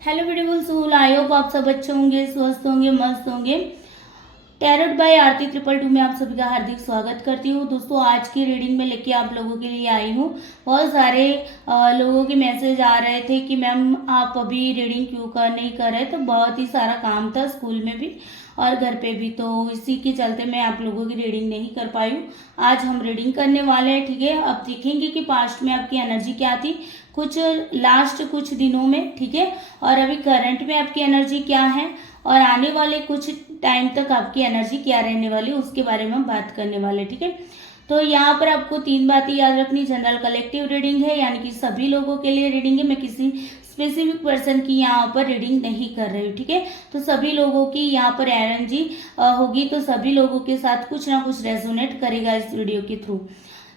Hello beautiful soul, I hope आप सब अच्छे होंगे, स्वस्थ होंगे, मस्त होंगे। टैरोट बाय आरती 222 में आप सभी का हार्दिक स्वागत करती हूँ। दोस्तों, आज की रीडिंग में लेके आप लोगों के लिए आई हूँ। बहुत सारे लोगों के मैसेज आ रहे थे कि मैम आप अभी रीडिंग क्यों नहीं कर रहे, तो बहुत ही सारा काम था स्कूल में भी और घर पे भी, तो इसी के चलते मैं आप लोगों की रीडिंग नहीं कर पाई हूँ। आज हम रीडिंग करने वाले हैं, ठीक है। अब देखेंगे कि पास्ट में आपकी एनर्जी क्या थी, कुछ लास्ट कुछ दिनों में, ठीक है, और अभी करंट में आपकी एनर्जी क्या है और आने वाले कुछ टाइम तक आपकी एनर्जी क्या रहने वाली, उसके बारे में हम बात करने वाले, ठीक है। तो यहाँ पर आपको 3 बातें याद रखनी। जनरल कलेक्टिव रीडिंग है, यानी कि सभी लोगों के लिए रीडिंग है। मैं किसी स्पेसिफिक पर्सन की यहाँ पर रीडिंग नहीं कर रही हूँ, ठीक है। तो सभी लोगों की यहाँ पर एनर्जी होगी, तो सभी लोगों के साथ कुछ ना कुछ रेजोनेट करेगा इस वीडियो के थ्रू।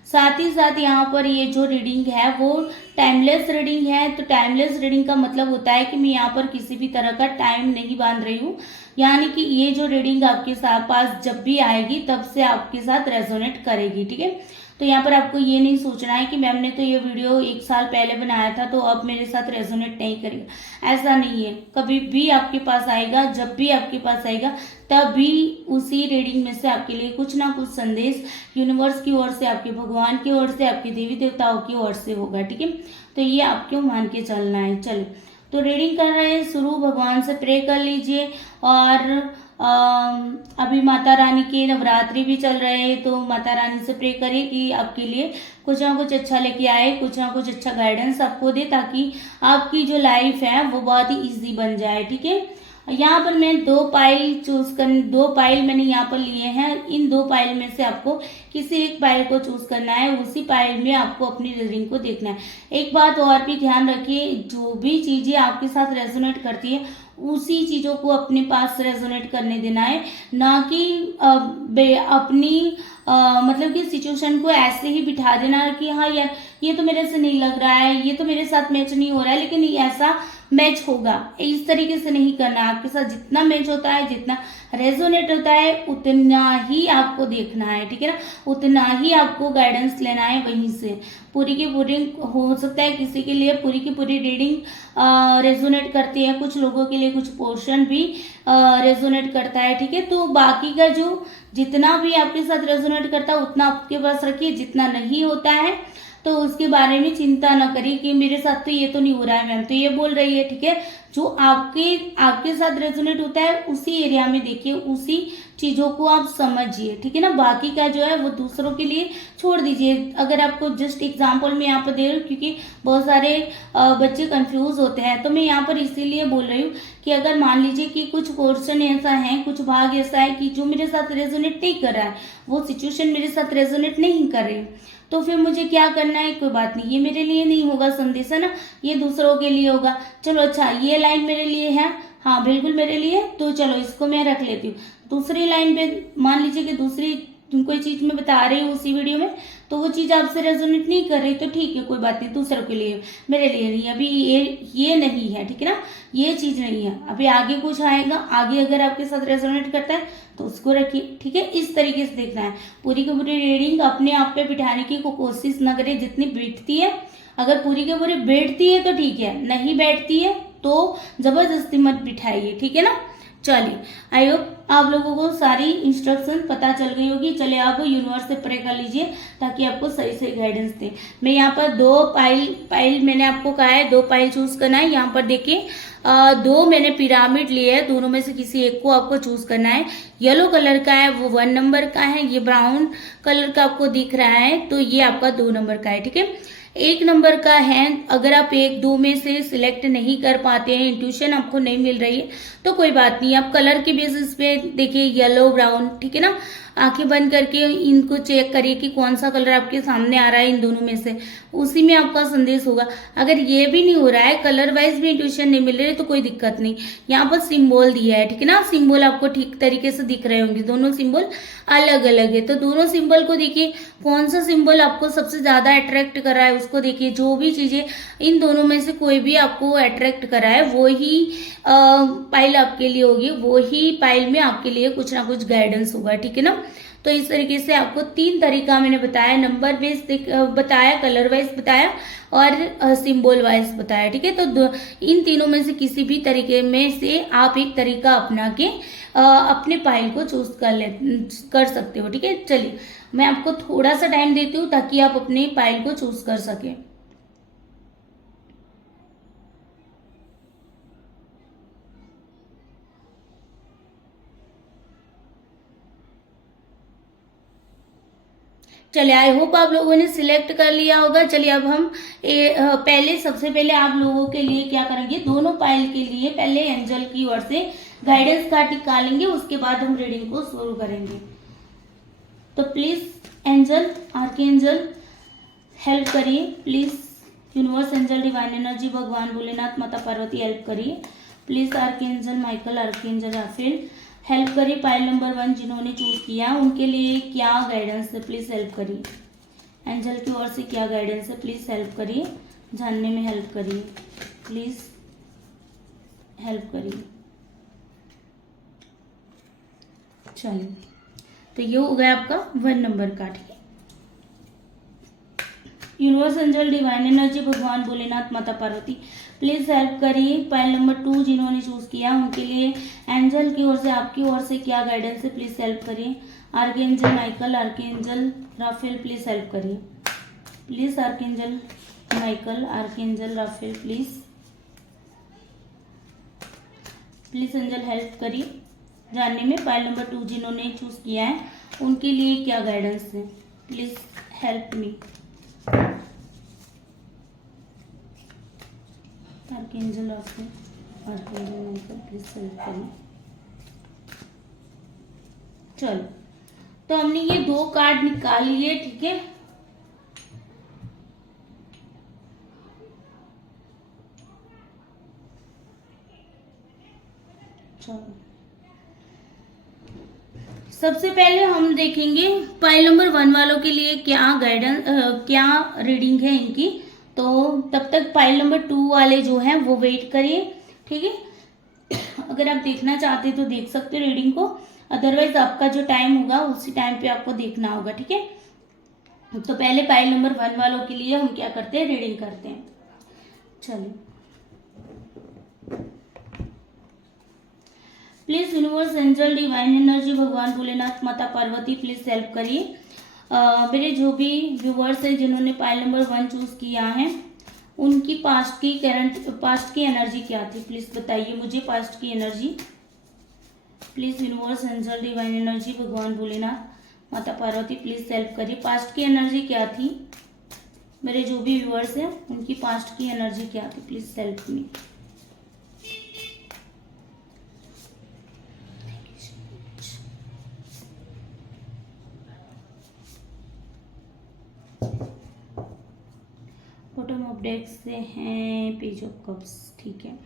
साथ ही साथ यहाँ पर ये जो रीडिंग है वो टाइमलेस रीडिंग है। तो टाइमलेस रीडिंग का मतलब होता है कि मैं यहाँ पर किसी भी तरह का टाइम नहीं बांध रही हूँ, यानी कि ये जो रीडिंग आपके साथ पास जब भी आएगी तब से आपके साथ रेजोनेट करेगी, ठीक है। तो यहाँ पर आपको ये नहीं सोचना है कि मैम ने तो ये वीडियो 1 साल पहले बनाया था तो अब मेरे साथ रेजोनेट नहीं करेगा, ऐसा नहीं है। कभी भी आपके पास आएगा, जब भी आपके पास आएगा तभी उसी रीडिंग में से आपके लिए कुछ ना कुछ संदेश यूनिवर्स की ओर से, आपके भगवान की ओर से, आपके देवी देवताओं की ओर से होगा, ठीक है। तो ये आपको मान के चलना है। चलिए, तो रीडिंग कर रहे हैं शुरू। भगवान से प्रे कर लीजिए। और अभी माता रानी के नवरात्रि भी चल रहे हैं, तो माता रानी से प्रे करिए कि आपके लिए कुछ ना कुछ अच्छा लेके आए, कुछ ना कुछ अच्छा गाइडेंस आपको दे, ताकि आपकी जो लाइफ है वो बहुत ही इजी बन जाए, ठीक है। यहाँ पर मैं 2 पाइल मैंने यहाँ पर लिए हैं। इन 2 पाइल में से आपको किसी एक पाइल को चूज करना है, उसी पाइल में आपको अपनी रीडिंग को देखना है। एक बात और भी ध्यान रखिए, जो भी चीजें आपके साथ रेजोनेट करती है उसी चीजों को अपने पास रेजोनेट करने देना है, ना कि अपनी मतलब कि सिचुएशन को ऐसे ही बिठा देना कि हाँ यार ये तो मेरे से नहीं लग रहा है, ये तो मेरे साथ मैच नहीं हो रहा है, लेकिन ऐसा मैच होगा, इस तरीके से नहीं करना है। आपके साथ जितना मैच होता है, जितना रेजोनेट होता है, उतना ही आपको देखना है, ठीक है ना, उतना ही आपको गाइडेंस लेना है वहीं से। पूरी की पूरी हो सकता है किसी के लिए पूरी की पूरी रीडिंग रेजोनेट करती है, कुछ लोगों के लिए कुछ पोर्शन भी रेजोनेट करता है, ठीक है। तो बाकी का जो जितना भी आपके साथ रेजोनेट करता है उतना आपके पास रखिए, जितना नहीं होता है तो उसके बारे में चिंता न करिए कि मेरे साथ तो ये तो नहीं हो रहा है, मैम तो ये बोल रही है, ठीक है। जो आपके साथ रेजोनेट होता है उसी एरिया में देखिए, उसी चीजों को आप समझिए, ठीक है ना। बाकी का जो है वो दूसरों के लिए छोड़ दीजिए। अगर आपको जस्ट एग्जांपल में यहाँ पर दे रही हूँ, क्योंकि बहुत सारे बच्चे कंफ्यूज होते हैं, तो मैं यहाँ पर इसीलिए बोल रही हूँ कि अगर मान लीजिए कि कुछ पोर्शन ऐसा है, कुछ भाग ऐसा है कि जो मेरे साथ रेजोनेट नहीं कर रहा है, वो सिचुएशन मेरे साथ रेजोनेट नहीं कर रही, तो फिर मुझे क्या करना है, कोई बात नहीं, ये मेरे लिए नहीं होगा संदेश, है ना, ये दूसरों के लिए होगा। चलो अच्छा, ये लाइन मेरे लिए है, हाँ बिल्कुल मेरे लिए, तो चलो इसको मैं रख लेती हूँ। दूसरी लाइन पे मान लीजिए कि दूसरी कोई चीज मैं बता रही हूँ उसी वीडियो में, तो वो चीज आपसे रेजोनेट नहीं कर रही, तो ठीक है, कोई बात नहीं, दूसरों के लिए, मेरे लिए नहीं, अभी ये नहीं है, ठीक है ना, ये चीज नहीं है। अभी आगे कुछ आएगा, आगे अगर आपके साथ रेजोनेट करता है तो उसको रखिए, ठीक है। इस तरीके से देखना है। पूरी की पूरी रीडिंग अपने आप पे बिठाने की कोशिश न करें, जितनी बैठती है। अगर पूरी की पूरी बैठती है तो ठीक है, नहीं बैठती है तो जबरदस्ती मत बिठाइए, ठीक है ना। चलिए, आई होप आप लोगों को सारी इंस्ट्रक्शन पता चल गई होगी। चलिए, आप यूनिवर्स से प्रे कर लीजिए ताकि आपको सही सही गाइडेंस दे। मैं यहाँ पर 2 पाइल मैंने आपको कहा है 2 पाइल चूज करना है। यहाँ पर देखिए 2 मैंने पिरामिड लिए है, दोनों में से किसी एक को आपको चूज करना है। येलो कलर का है वो 1 नंबर का है, ये ब्राउन कलर का आपको दिख रहा है तो ये आपका 2 नंबर का है, ठीक है। 1 नंबर का है, अगर आप 1-2 में से सिलेक्ट नहीं कर पाते हैं, इंट्यूशन आपको नहीं मिल रही है, तो कोई बात नहीं, आप कलर के बेसिस पे देखिए, येलो ब्राउन, ठीक है ना। आंखें बंद करके इनको चेक करिए कि कौन सा कलर आपके सामने आ रहा है इन दोनों में से, उसी में आपका संदेश होगा। अगर ये भी नहीं हो रहा है, कलर वाइज भी इंट्यूशन नहीं मिल रही है, तो कोई दिक्कत नहीं। यहाँ पर सिंबल दिया है, ठीक है ना, सिंबल आपको ठीक तरीके से दिख रहे होंगे, दोनों सिंबल अलग अलग है, तो दोनों सिंबल को देखिए, कौन सा सिंबल आपको सबसे ज्यादा अट्रैक्ट कर रहा है उसको देखिए। जो भी चीजें इन दोनों में से कोई भी आपको अट्रैक्ट कर रहा है वो ही पाइल आपके लिए होगी, वो ही पाइल में आपके लिए कुछ ना कुछ गाइडेंस होगा, ठीक है ना। तो इस तरीके से आपको 3 तरीका मैंने बताया, नंबर बेस बताया, कलर वाइज बताया और सिंबल वाइज बताया। ठीक है, तो इन तीनों में से किसी भी तरीके में से आप एक तरीका अपना के अपने पायल को चूज कर सकते हो। ठीक है, चलिए मैं आपको थोड़ा सा टाइम देती हूँ ताकि आप अपने पायल को चूज कर सके। चलिए, आई होप आप लोगों ने सिलेक्ट कर लिया होगा। चलिए अब हम सबसे पहले आप लोगों के लिए क्या करेंगे, दोनों पायल के लिए पहले एंजल की ओर से गाइडेंस कार्ड निकालेंगे, उसके बाद हम रीडिंग को शुरू करेंगे। तो प्लीज एंजल, आर्कएंजल हेल्प करिए please. Universe, angel, divine energy, भगवान भोलेनाथ, माता पार्वती हेल्प करिए please. Archangel Michael, archangel Raphael help करिए। पायल नंबर 1 जिन्होंने चूज किया उनके लिए क्या गाइडेंस है, प्लीज हेल्प करिए। एंजल की ओर से क्या गाइडेंस है, प्लीज हेल्प करिए, जानने में हेल्प करिए, प्लीज हेल्प करिए। चलिए, तो ये हो गया आपका 1 नंबर का। ठीक है, यूनिवर्स, एंजल, डिवाइन एनर्जी, भगवान भोलेनाथ, माता पार्वती प्लीज हेल्प करिए। पायल नंबर 2 जिन्होंने चूज किया उनके लिए एंजल की ओर से, आपकी ओर से क्या गाइडेंस है, प्लीज हेल्प करिए। Archangel Michael, archangel Raphael please help करिए please. Archangel Michael, archangel Raphael please angel help करिए जानने में पायल नंबर 2 जिन्होंने चूज किया है उनके लिए क्या गाइडेंस है, please help me. Archangel Raphael, archangel Michael please help करिए। चलो, तो हमने ये 2 कार्ड निकाल लिए। ठीक है, चलो सबसे पहले हम देखेंगे पाइल नंबर 1 वालों के लिए क्या गाइडेंस, क्या रीडिंग है इनकी। तो तब तक पाइल नंबर 2 वाले जो हैं वो वेट करिए। ठीक है, अगर आप देखना चाहते हैं तो देख सकते हैं रीडिंग को, अदरवाइज आपका जो टाइम होगा उसी टाइम पे आपको देखना होगा। ठीक है, तो पहले पाइल नंबर 1 वालों के लिए हम क्या करते हैं, रीडिंग करते हैं। चलिए, please universe, angel, divine energy, भगवान भोलेनाथ, माता पार्वती प्लीज हेल्प करिए। मेरे जो भी व्यूवर्स हैं जिन्होंने पाइल नंबर 1 चूज किया है उनकी पास्ट की एनर्जी क्या थी, प्लीज बताइए मुझे पास्ट की energy. Please universe, angel, divine energy, भगवान भोलेनाथ, माता पार्वती प्लीज हेल्प करिए। पास्ट की एनर्जी क्या थी, मेरे जो भी व्यूवर्स हैं उनकी पास्ट की एनर्जी क्या थी, please help me. Bottom of deck से हैं पेज ऑफ कप्स। ठीक है,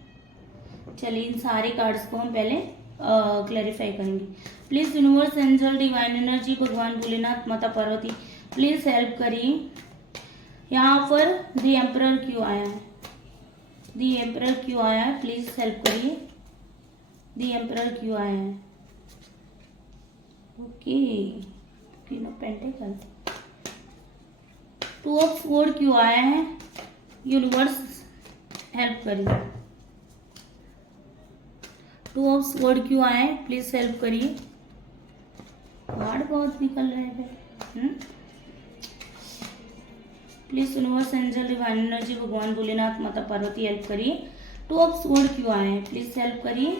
चलिए इन सारे कार्ड्स को हम पहले क्लैरिफाई करेंगे। Please universe, angel, divine energy, भगवान भोलेनाथ, माता पार्वती प्लीज हेल्प करिए। यहाँ पर द एम्परर क्यों आया है, द एम्परर क्यों आया है, प्लीज हेल्प करिए। द एम्परर क्यों आया है, okay, queen of pentacle. 2 of sword क्यों आया है, यूनिवर्स हेल्प करिए। 2 ऑफ स्वॉर्ड क्यों आया है, प्लीज हेल्प करिए। कार्ड बहुत निकल रहे हैं। Please universe, angel, divine energy, भगवान भोलेनाथ, माता पार्वती हेल्प करिए। 2 ऑफ स्वॉर्ड क्यों आया है, प्लीज हेल्प करिए।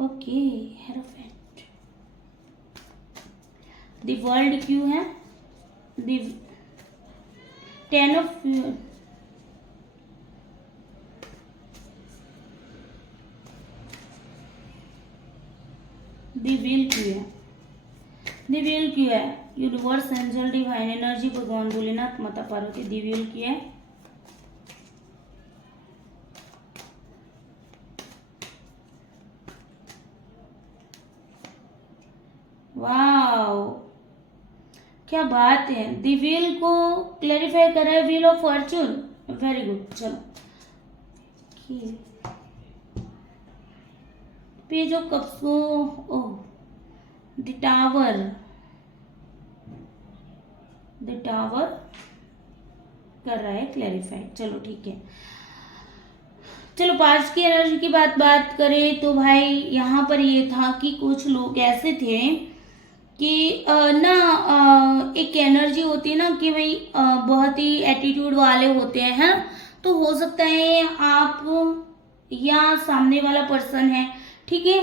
Okay, hierophant. द वर्ल्ड क्यों है, द 10 ऑफ द व्हील क्यों है, द व्हील क्यों है, यूनिवर्स, एंजल, डिवाइन एनर्जी, भगवान भोलेनाथ, माता पार्वती द व्हील क्यों है। वाओ, क्या बात है, द व्हील को क्लैरिफाई कर रहा है, wheel of Fortune, very good. चलो, पेज ऑफ कप्स को, ओह द टावर, द टावर कर रहा है क्लैरिफाई। चलो ठीक है। चलो पार्ट्स की एनर्जी की बात करें तो भाई यहाँ पर ये था कि कुछ लोग ऐसे थे कि एक एनर्जी होती है ना कि भाई बहुत ही एटीट्यूड वाले होते हैं, है ना। तो हो सकता है आप या सामने वाला पर्सन है, ठीक है।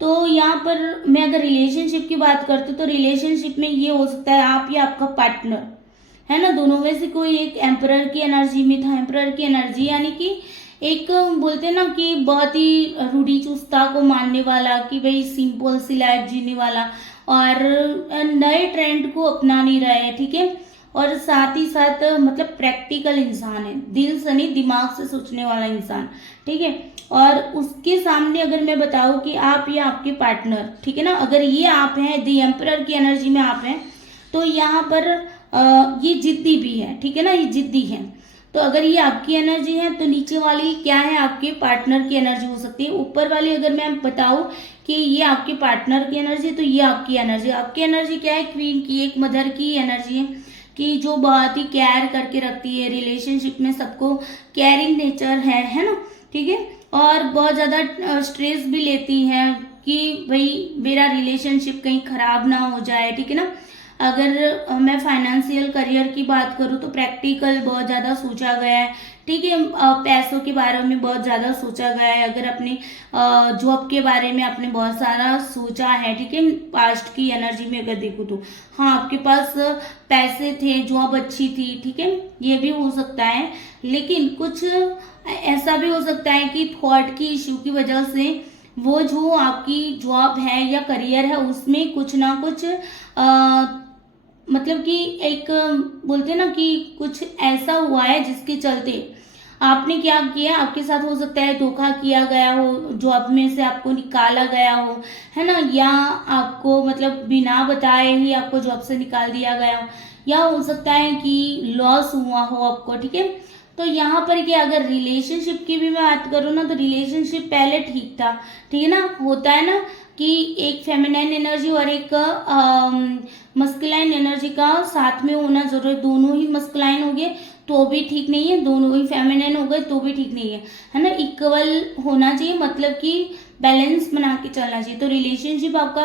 तो यहाँ पर मैं अगर रिलेशनशिप की बात करती हूँ तो रिलेशनशिप में ये हो सकता है आप या आपका पार्टनर, है ना। दोनों में से कोई एक एम्परर की एनर्जी में था। एम्परर की एनर्जी यानी कि एक बोलते हैं ना कि बहुत ही रूढ़ी चुस्ता को मानने वाला, कि भाई सिंपल सी लाइफ जीने वाला और नए ट्रेंड को अपना नहीं रहा है, ठीक है। और साथ ही साथ मतलब प्रैक्टिकल इंसान है, दिल से नहीं दिमाग से सोचने वाला इंसान, ठीक है। और उसके सामने अगर मैं बताऊं कि आप या आपके पार्टनर, ठीक है ना, अगर ये आप हैं, द एम्परर की एनर्जी में आप हैं, तो यहाँ पर ये जिद्दी भी है, ठीक है ना, ये जिद्दी है। तो अगर ये आपकी एनर्जी है तो नीचे वाली क्या है, आपके पार्टनर की एनर्जी हो सकती है। ऊपर वाली अगर मैं बताऊं कि ये आपके पार्टनर की एनर्जी, तो ये आपकी एनर्जी। आपकी एनर्जी क्या है, क्वीन की, एक मदर की एनर्जी है कि जो बहुत ही केयर करके रखती है, रिलेशनशिप में सबको केयरिंग नेचर है ना, ठीक है। और बहुत ज्यादा स्ट्रेस भी लेती है कि भाई मेरा रिलेशनशिप कहीं खराब ना हो जाए, ठीक है ना। अगर मैं फाइनेंशियल करियर की बात करूँ तो प्रैक्टिकल बहुत ज़्यादा सोचा गया है, ठीक है। पैसों के बारे में बहुत ज़्यादा सोचा गया है। अगर अपने जॉब के बारे में आपने बहुत सारा सोचा है, ठीक है। पास्ट की एनर्जी में अगर देखो तो हाँ, आपके पास पैसे थे, जॉब अच्छी थी, ठीक है, ये भी हो सकता है। लेकिन कुछ ऐसा भी हो सकता है कि थॉट की इश्यू की वजह से वो जो आपकी जॉब है या करियर है उसमें कुछ ना कुछ मतलब कि एक बोलते हैं ना कि कुछ ऐसा हुआ है जिसके चलते आपने क्या किया, आपके साथ हो सकता है धोखा किया गया हो, जॉब में से आपको निकाला गया हो, है ना, या आपको मतलब बिना बताए ही आपको जॉब से निकाल दिया गया हो, या हो सकता है कि लॉस हुआ हो आपको, ठीक है। तो यहाँ पर कि अगर रिलेशनशिप की भी मैं बात करूँ ना तो रिलेशनशिप पहले ठीक था, ठीक है ना। होता है ना कि एक फेमिनाइन एनर्जी और एक मस्कुलाइन एनर्जी का साथ में होना जरूरी। दोनों ही मस्कुलाइन हो गए तो भी ठीक नहीं है, दोनों ही फेमिनाइन हो गए तो भी ठीक नहीं है ना। इक्वल होना चाहिए, मतलब कि बैलेंस बना के चलना चाहिए। तो रिलेशनशिप आपका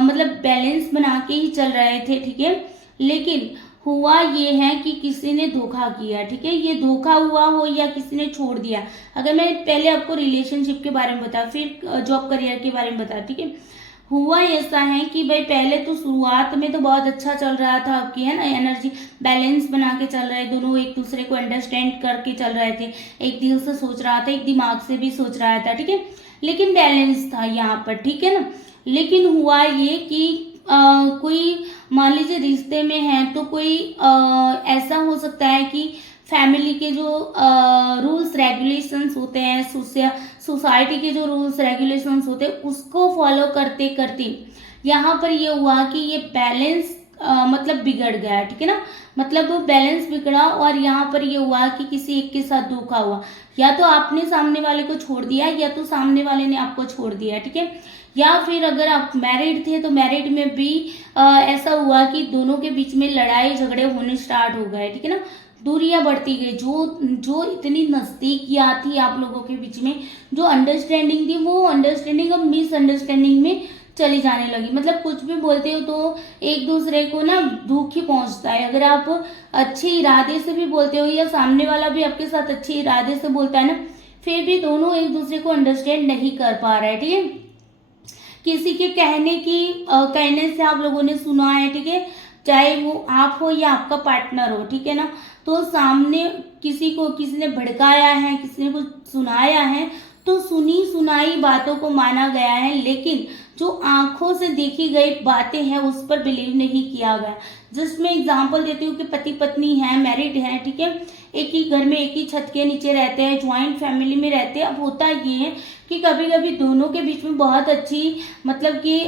मतलब बैलेंस बना के ही चल रहे थे, ठीक है। लेकिन हुआ ये है कि किसी ने धोखा किया, ठीक है। ये धोखा हुआ हो या किसी ने छोड़ दिया। अगर मैं पहले आपको रिलेशनशिप के बारे में बता, फिर जॉब करियर के बारे में बता, ठीक है। हुआ ऐसा है कि भाई पहले तो शुरुआत में तो बहुत अच्छा चल रहा था आपकी, है ना, एनर्जी बैलेंस बना के चल रहे, दोनों एक दूसरे को अंडरस्टैंड करके चल रहे थे, एक दिल से सोच रहा था, एक दिमाग से भी सोच रहा था, ठीक है। लेकिन बैलेंस था यहाँ पर, ठीक है ना। लेकिन हुआ ये कि कोई मान लीजिए रिश्ते में है तो कोई ऐसा हो सकता है कि फैमिली के जो रूल्स रेगुलेशंस होते हैं, सोसाइटी के जो रूल्स रेगुलेशंस होते हैं उसको फॉलो करते करते यहाँ पर ये हुआ कि ये बैलेंस मतलब बिगड़ गया, ठीक है ना। मतलब बैलेंस बिगड़ा और यहाँ पर ये हुआ कि किसी एक के साथ धोखा हुआ। या तो आपने सामने वाले को छोड़ दिया या तो सामने वाले ने आपको छोड़ दिया, ठीक है। या फिर अगर आप मैरिड थे तो मैरिड में भी ऐसा हुआ कि दोनों के बीच में लड़ाई झगड़े होने स्टार्ट हो गए, ठीक है ना। दूरियां बढ़ती गई, जो इतनी नजदीकियां थी आप लोगों के बीच में, जो अंडरस्टैंडिंग थी, वो अंडरस्टैंडिंग अब मिसअंडरस्टैंडिंग में चली जाने लगी। मतलब कुछ भी बोलते हो तो एक दूसरे को ना दुख ही पहुंचता है। अगर आप अच्छे इरादे से भी बोलते हो या सामने वाला भी आपके साथ अच्छे इरादे से बोलता है ना, फिर भी दोनों एक दूसरे को अंडरस्टैंड नहीं कर पा रहे हैं, ठीक है। किसी के कहने से आप लोगों ने सुना है, ठीक है, चाहे वो आप हो या आपका पार्टनर हो, ठीक है ना। तो सामने किसी ने भड़काया है, किसी ने कुछ सुनाया है, तो सुनी सुनाई बातों को माना गया है, लेकिन जो आंखों से देखी गई बातें हैं उस पर बिलीव नहीं किया गया। जस्ट मैं एग्जांपल देती हूँ कि पति पत्नी है, मैरिड है, ठीक है, एक ही घर में एक ही छत के नीचे रहते हैं, ज्वाइंट फैमिली में रहते हैं। अब होता ये है कि कभी कभी दोनों के बीच में बहुत अच्छी मतलब कि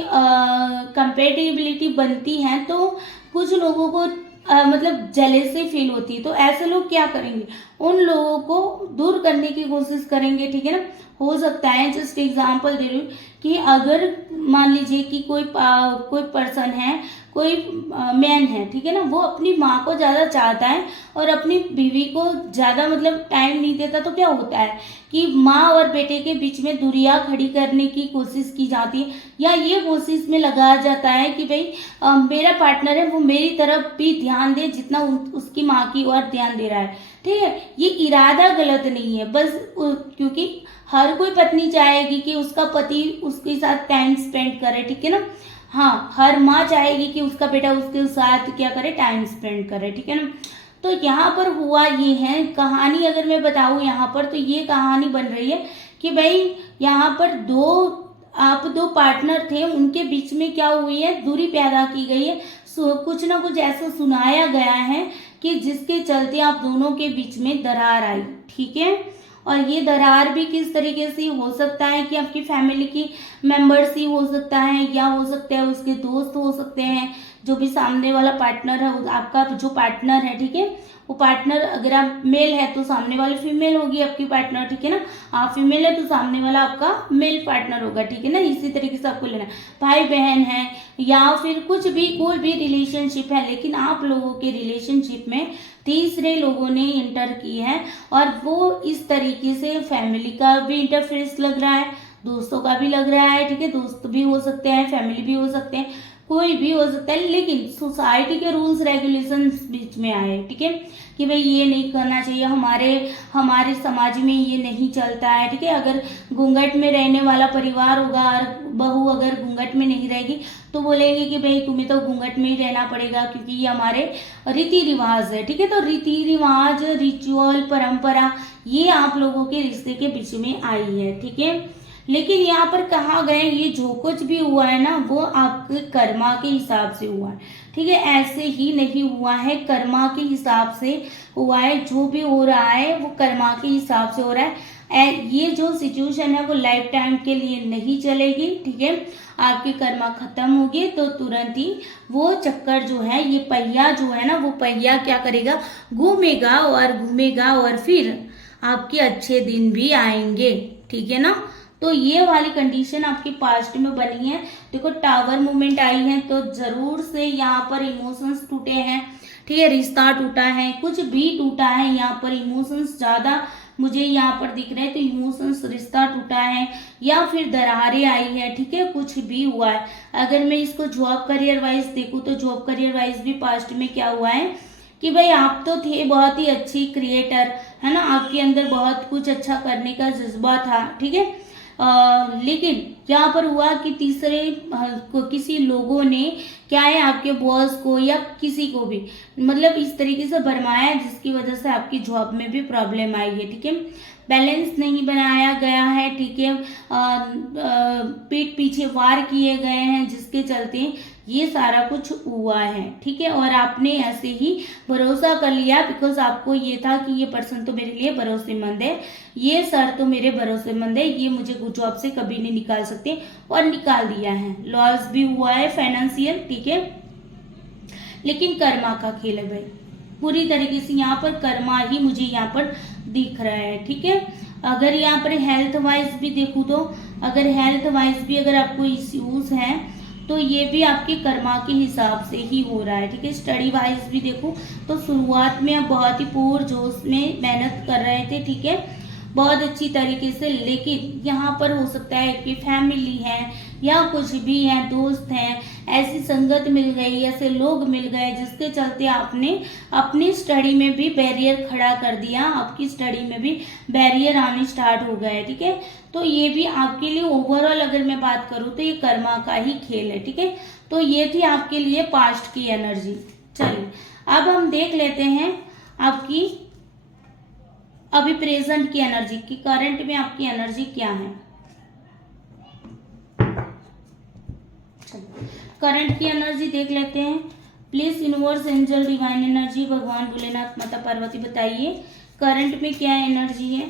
कंपेटिबिलिटी बनती है, तो कुछ लोगों को मतलब जेलेसी फील होती है। तो ऐसे लोग क्या करेंगे, उन लोगों को दूर करने की कोशिश करेंगे, ठीक है ना। हो सकता है, जस्ट एग्जांपल दे रही हूँ कि अगर मान लीजिए कि कोई पर्सन है, कोई मैन है, ठीक है ना, वो अपनी माँ को ज़्यादा चाहता है और अपनी बीवी को ज़्यादा मतलब टाइम नहीं देता, तो क्या होता है कि माँ और बेटे के बीच में दूरियां खड़ी करने की कोशिश की जाती है, या ये कोशिश में लगाया जाता है कि भाई मेरा पार्टनर है वो मेरी तरफ भी ध्यान दे जितना उसकी माँ की ओर ध्यान दे रहा है, ठीक है। ये इरादा गलत नहीं है, बस क्योंकि हर कोई पत्नी चाहेगी कि उसका पति उसके साथ टाइम स्पेंड करे, ठीक है ना। हाँ, हर माँ चाहेगी कि उसका बेटा उसके साथ क्या करे, टाइम स्पेंड करे, ठीक है ना। तो यहाँ पर हुआ ये है, कहानी अगर मैं बताऊँ यहाँ पर, तो ये कहानी बन रही है कि भाई यहाँ पर दो पार्टनर थे, उनके बीच में क्या हुई है, दूरी पैदा की गई है। कुछ ना कुछ ऐसा सुनाया गया है कि जिसके चलते आप दोनों के बीच में दरार आई, ठीक है। और ये दरार भी किस तरीके से हो सकता है कि आपकी फैमिली की मेंबर्स ही हो सकता है, या हो सकता है उसके दोस्त हो सकते हैं, जो भी सामने वाला पार्टनर है, आपका जो पार्टनर है, ठीक है, वो पार्टनर अगर आप मेल है तो सामने वाली फीमेल होगी आपकी पार्टनर, ठीक है ना। आप फीमेल है तो सामने वाला आपका मेल पार्टनर होगा, ठीक है ना। इसी तरीके से आपको लेना है, भाई बहन है या फिर कुछ भी, कोई भी रिलेशनशिप है, लेकिन आप लोगों के रिलेशनशिप में तीसरे लोगों ने इंटर की है, और वो इस तरीके से फैमिली का भी इंटरफेरेंस लग रहा है, दोस्तों का भी लग रहा है, ठीक है, दोस्त भी हो सकते हैं, फैमिली भी हो सकते हैं, कोई भी हो सकता है, लेकिन सोसाइटी के रूल्स रेगुलेशंस बीच में आए, ठीक है, कि भाई ये नहीं करना चाहिए, हमारे समाज में ये नहीं चलता है, ठीक है। अगर घूंघट में रहने वाला परिवार होगा और बहू अगर घूंघट में नहीं रहेगी तो बोलेंगे कि भाई तुम्हें तो घूंघट में ही रहना पड़ेगा, क्योंकि ये हमारे रीति रिवाज है, ठीक है। तो रीति रिवाज, रिचुअल, परंपरा, ये आप लोगों के रिश्ते के बीच में आई है, ठीक है। लेकिन यहाँ पर कहा गया, ये जो कुछ भी हुआ है ना, वो आपके कर्मा के हिसाब से हुआ है, ठीक है। ऐसे ही नहीं हुआ है, कर्मा के हिसाब से हुआ है। जो भी हो रहा है वो कर्मा के हिसाब से हो रहा है। ये जो सिचुएशन है वो लाइफ टाइम के लिए नहीं चलेगी, ठीक है। आपके कर्मा खत्म हो गए तो तुरंत ही वो चक्कर जो है, ये पहिया जो है ना, वो पहिया क्या करेगा, घूमेगा और घूमेगा, और फिर आपके अच्छे दिन भी आएंगे, ठीक है ना। तो ये वाली कंडीशन आपके पास्ट में बनी है। देखो टावर मूवमेंट आई है, तो जरूर से यहाँ पर इमोशंस टूटे हैं, ठीक है, रिश्ता टूटा है, कुछ भी टूटा है, यहाँ पर इमोशंस ज्यादा मुझे यहाँ पर दिख रहे हैं, तो इमोशंस, रिश्ता टूटा है, या फिर दरारें आई है, ठीक है, कुछ भी हुआ है। अगर मैं इसको जॉब करियर वाइज देखूँ तो जॉब करियर वाइज भी पास्ट में क्या हुआ है कि भाई आप तो थे बहुत ही अच्छी क्रिएटर, है ना, आपके अंदर बहुत कुछ अच्छा करने का जज्बा था, ठीक है। लेकिन यहाँ पर हुआ कि तीसरे किसी लोगों ने क्या है, आपके बॉस को या किसी को भी मतलब इस तरीके से भरमाया, जिसकी वजह से आपकी जॉब में भी प्रॉब्लम आई है, ठीक है। बैलेंस नहीं बनाया गया है, ठीक है, पीठ पीछे वार किए गए हैं, जिसके चलते ये सारा कुछ हुआ है, ठीक है। और आपने ऐसे ही भरोसा कर लिया, बिकॉज आपको ये था कि ये पर्सन तो मेरे लिए भरोसेमंद है, ये सर तो मेरे भरोसेमंद है, ये मुझे जॉब से कभी नहीं निकाल सकते, और निकाल दिया है। लॉस भी हुआ है फाइनेंशियल, ठीक है। लेकिन कर्मा का खेल है भाई, पूरी तरीके से यहाँ पर कर्मा ही मुझे यहाँ पर दिख रहा है, ठीक है। अगर यहाँ पर हेल्थ वाइज भी देखूँ तो अगर हेल्थ वाइज भी अगर आपको इश्यूज हैं तो ये भी आपके कर्मा के हिसाब से ही हो रहा है, ठीक है। स्टडी वाइज भी देखो तो शुरुआत में आप बहुत ही पूर जोश में मेहनत कर रहे थे, ठीक है, बहुत अच्छी तरीके से, लेकिन यहाँ पर हो सकता है कि फैमिली है या कुछ भी है, दोस्त हैं, ऐसी संगत मिल गई, ऐसे लोग मिल गए जिसके चलते आपने अपनी स्टडी में भी बैरियर खड़ा कर दिया, आपकी स्टडी में भी बैरियर आने स्टार्ट हो गए, ठीक है। तो ये भी आपके लिए ओवरऑल अगर मैं बात करूँ तो ये कर्मा का ही खेल है, ठीक है। तो ये थी आपके लिए पास्ट की एनर्जी। चलिए अब हम देख लेते हैं आपकी अभी प्रेजेंट की एनर्जी, की करंट में आपकी एनर्जी क्या है। करंट की एनर्जी देख लेते हैं। Please universe, angel, divine energy, भगवान भोलेनाथ, माता पार्वती बताइए करंट में क्या एनर्जी है,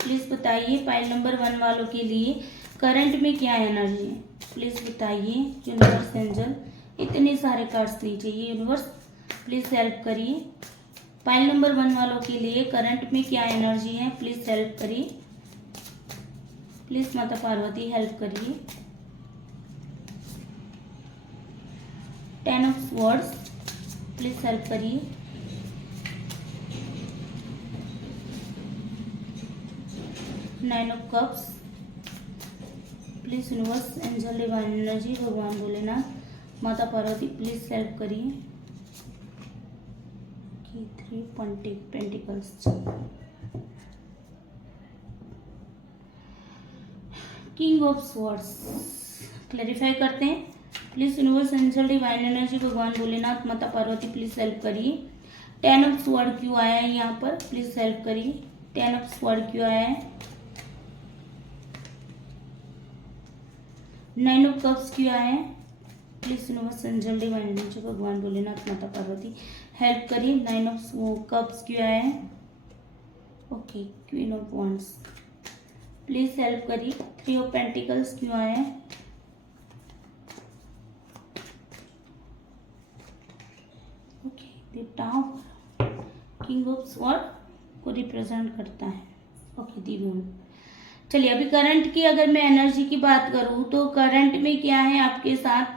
प्लीज बताइए। फाइल नंबर 1 वालों के लिए करंट में क्या एनर्जी है, प्लीज बताइए। यूनिवर्स, एंजल, इतने सारे कार्ड्स नहीं चाहिए, यूनिवर्स प्लीज हेल्प करिए। फाइल नंबर 1 वालों के लिए करंट में क्या एनर्जी है, प्लीज हेल्प करिए, प्लीज माता पार्वती हेल्प करिए। 10 ऑफ स्वॉर्ड्स, प्लीज हेल्प करिए। Nine of cups, please universe, angel, divine energy, भगवान भोलेनाथ, माता पार्वती, प्लीज हेल्प करिए। की 3 pentacles, king of swords, clarify करते हैं। Please universe, angel, divine energy, भगवान भोलेनाथ, माता पार्वती, प्लीज हेल्प करिए। 10 ऑफ स्वॉर्ड क्यों आया है यहाँ पर, प्लीज हेल्प करिए। 10 ऑफ स्वॉर्ड क्यों आया है। 9 ऑफ कप्स क्यों आया है, please universe, angel, divine energy, भगवान भोलेनाथ, माता पार्वती, हेल्प करिए। 9 ऑफ कप्स क्यों आया है। Okay, queen of wands, please help करिए। 3 ऑफ पेंटिकल्स क्यों आया है। Okay, the tower, king of sword को रिप्रेजेंट करता है। ओके, दी मून। चलिए, अभी करंट की अगर मैं एनर्जी की बात करूं तो करंट में क्या है आपके साथ।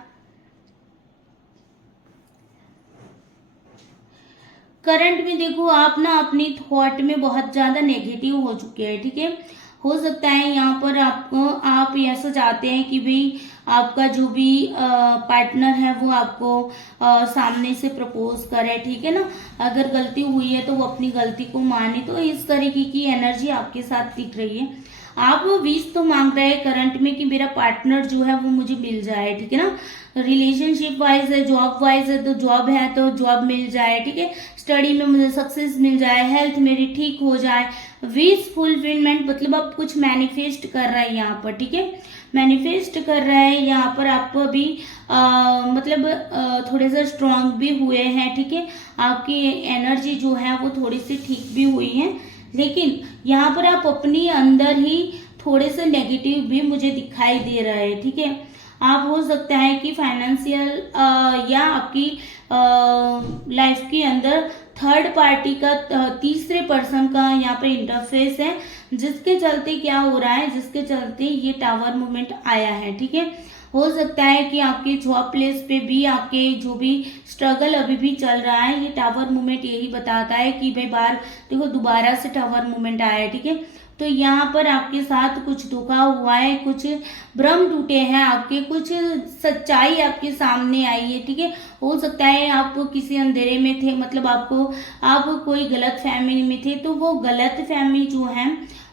करंट में देखो, आप ना अपनी थॉट में बहुत ज्यादा नेगेटिव हो चुके हैं, ठीक है। हो सकता है यहाँ पर आप ऐसा चाहते हैं कि भाई आपका जो भी पार्टनर है वो आपको सामने से प्रपोज करे, ठीक है ना। अगर गलती हुई है तो वो अपनी गलती को माने, तो इस तरीके की एनर्जी आपके साथ दिख रही है। आप विश तो मांग रहे हैं करंट में कि मेरा पार्टनर जो है वो मुझे मिल जाए, ठीक है ना। रिलेशनशिप वाइज है, जॉब वाइज है तो जॉब है तो जॉब मिल जाए, ठीक है। स्टडी में मुझे सक्सेस मिल जाए, हेल्थ मेरी ठीक हो जाए। विश फुलफिलमेंट मतलब आप कुछ मैनिफेस्ट कर रहे हैं यहाँ पर, ठीक है। मैनिफेस्ट कर रहे हैं यहाँ पर आप अभी मतलब थोड़े से स्ट्रांग भी हुए हैं, ठीक है। आपकी एनर्जी जो है वो थोड़ी सी ठीक भी हुई है, लेकिन यहाँ पर आप अपनी अंदर ही थोड़े से नेगेटिव भी मुझे दिखाई दे रहे हैं, ठीक है। आप हो सकता है कि फाइनेंशियल या आपकी लाइफ के अंदर थर्ड पार्टी का तीसरे पर्सन का यहाँ पे इंटरफेस है, जिसके चलते क्या हो रहा है, जिसके चलते ये टावर मूवमेंट आया है, ठीक है। हो सकता है कि आपके जॉब प्लेस पे भी आपके जो भी स्ट्रगल अभी भी चल रहा है, ये टावर मूवमेंट यही बताता है कि भाई बार देखो दोबारा से टावर मूवमेंट आया है, ठीक है। तो यहाँ पर आपके साथ कुछ धोखा हुआ है, कुछ भ्रम टूटे हैं आपके, कुछ सच्चाई आपके सामने आई है, ठीक है। हो सकता है आप किसी अंधेरे में थे, मतलब आप कोई गलत फहमी में थे, तो वो गलत फहमी जो है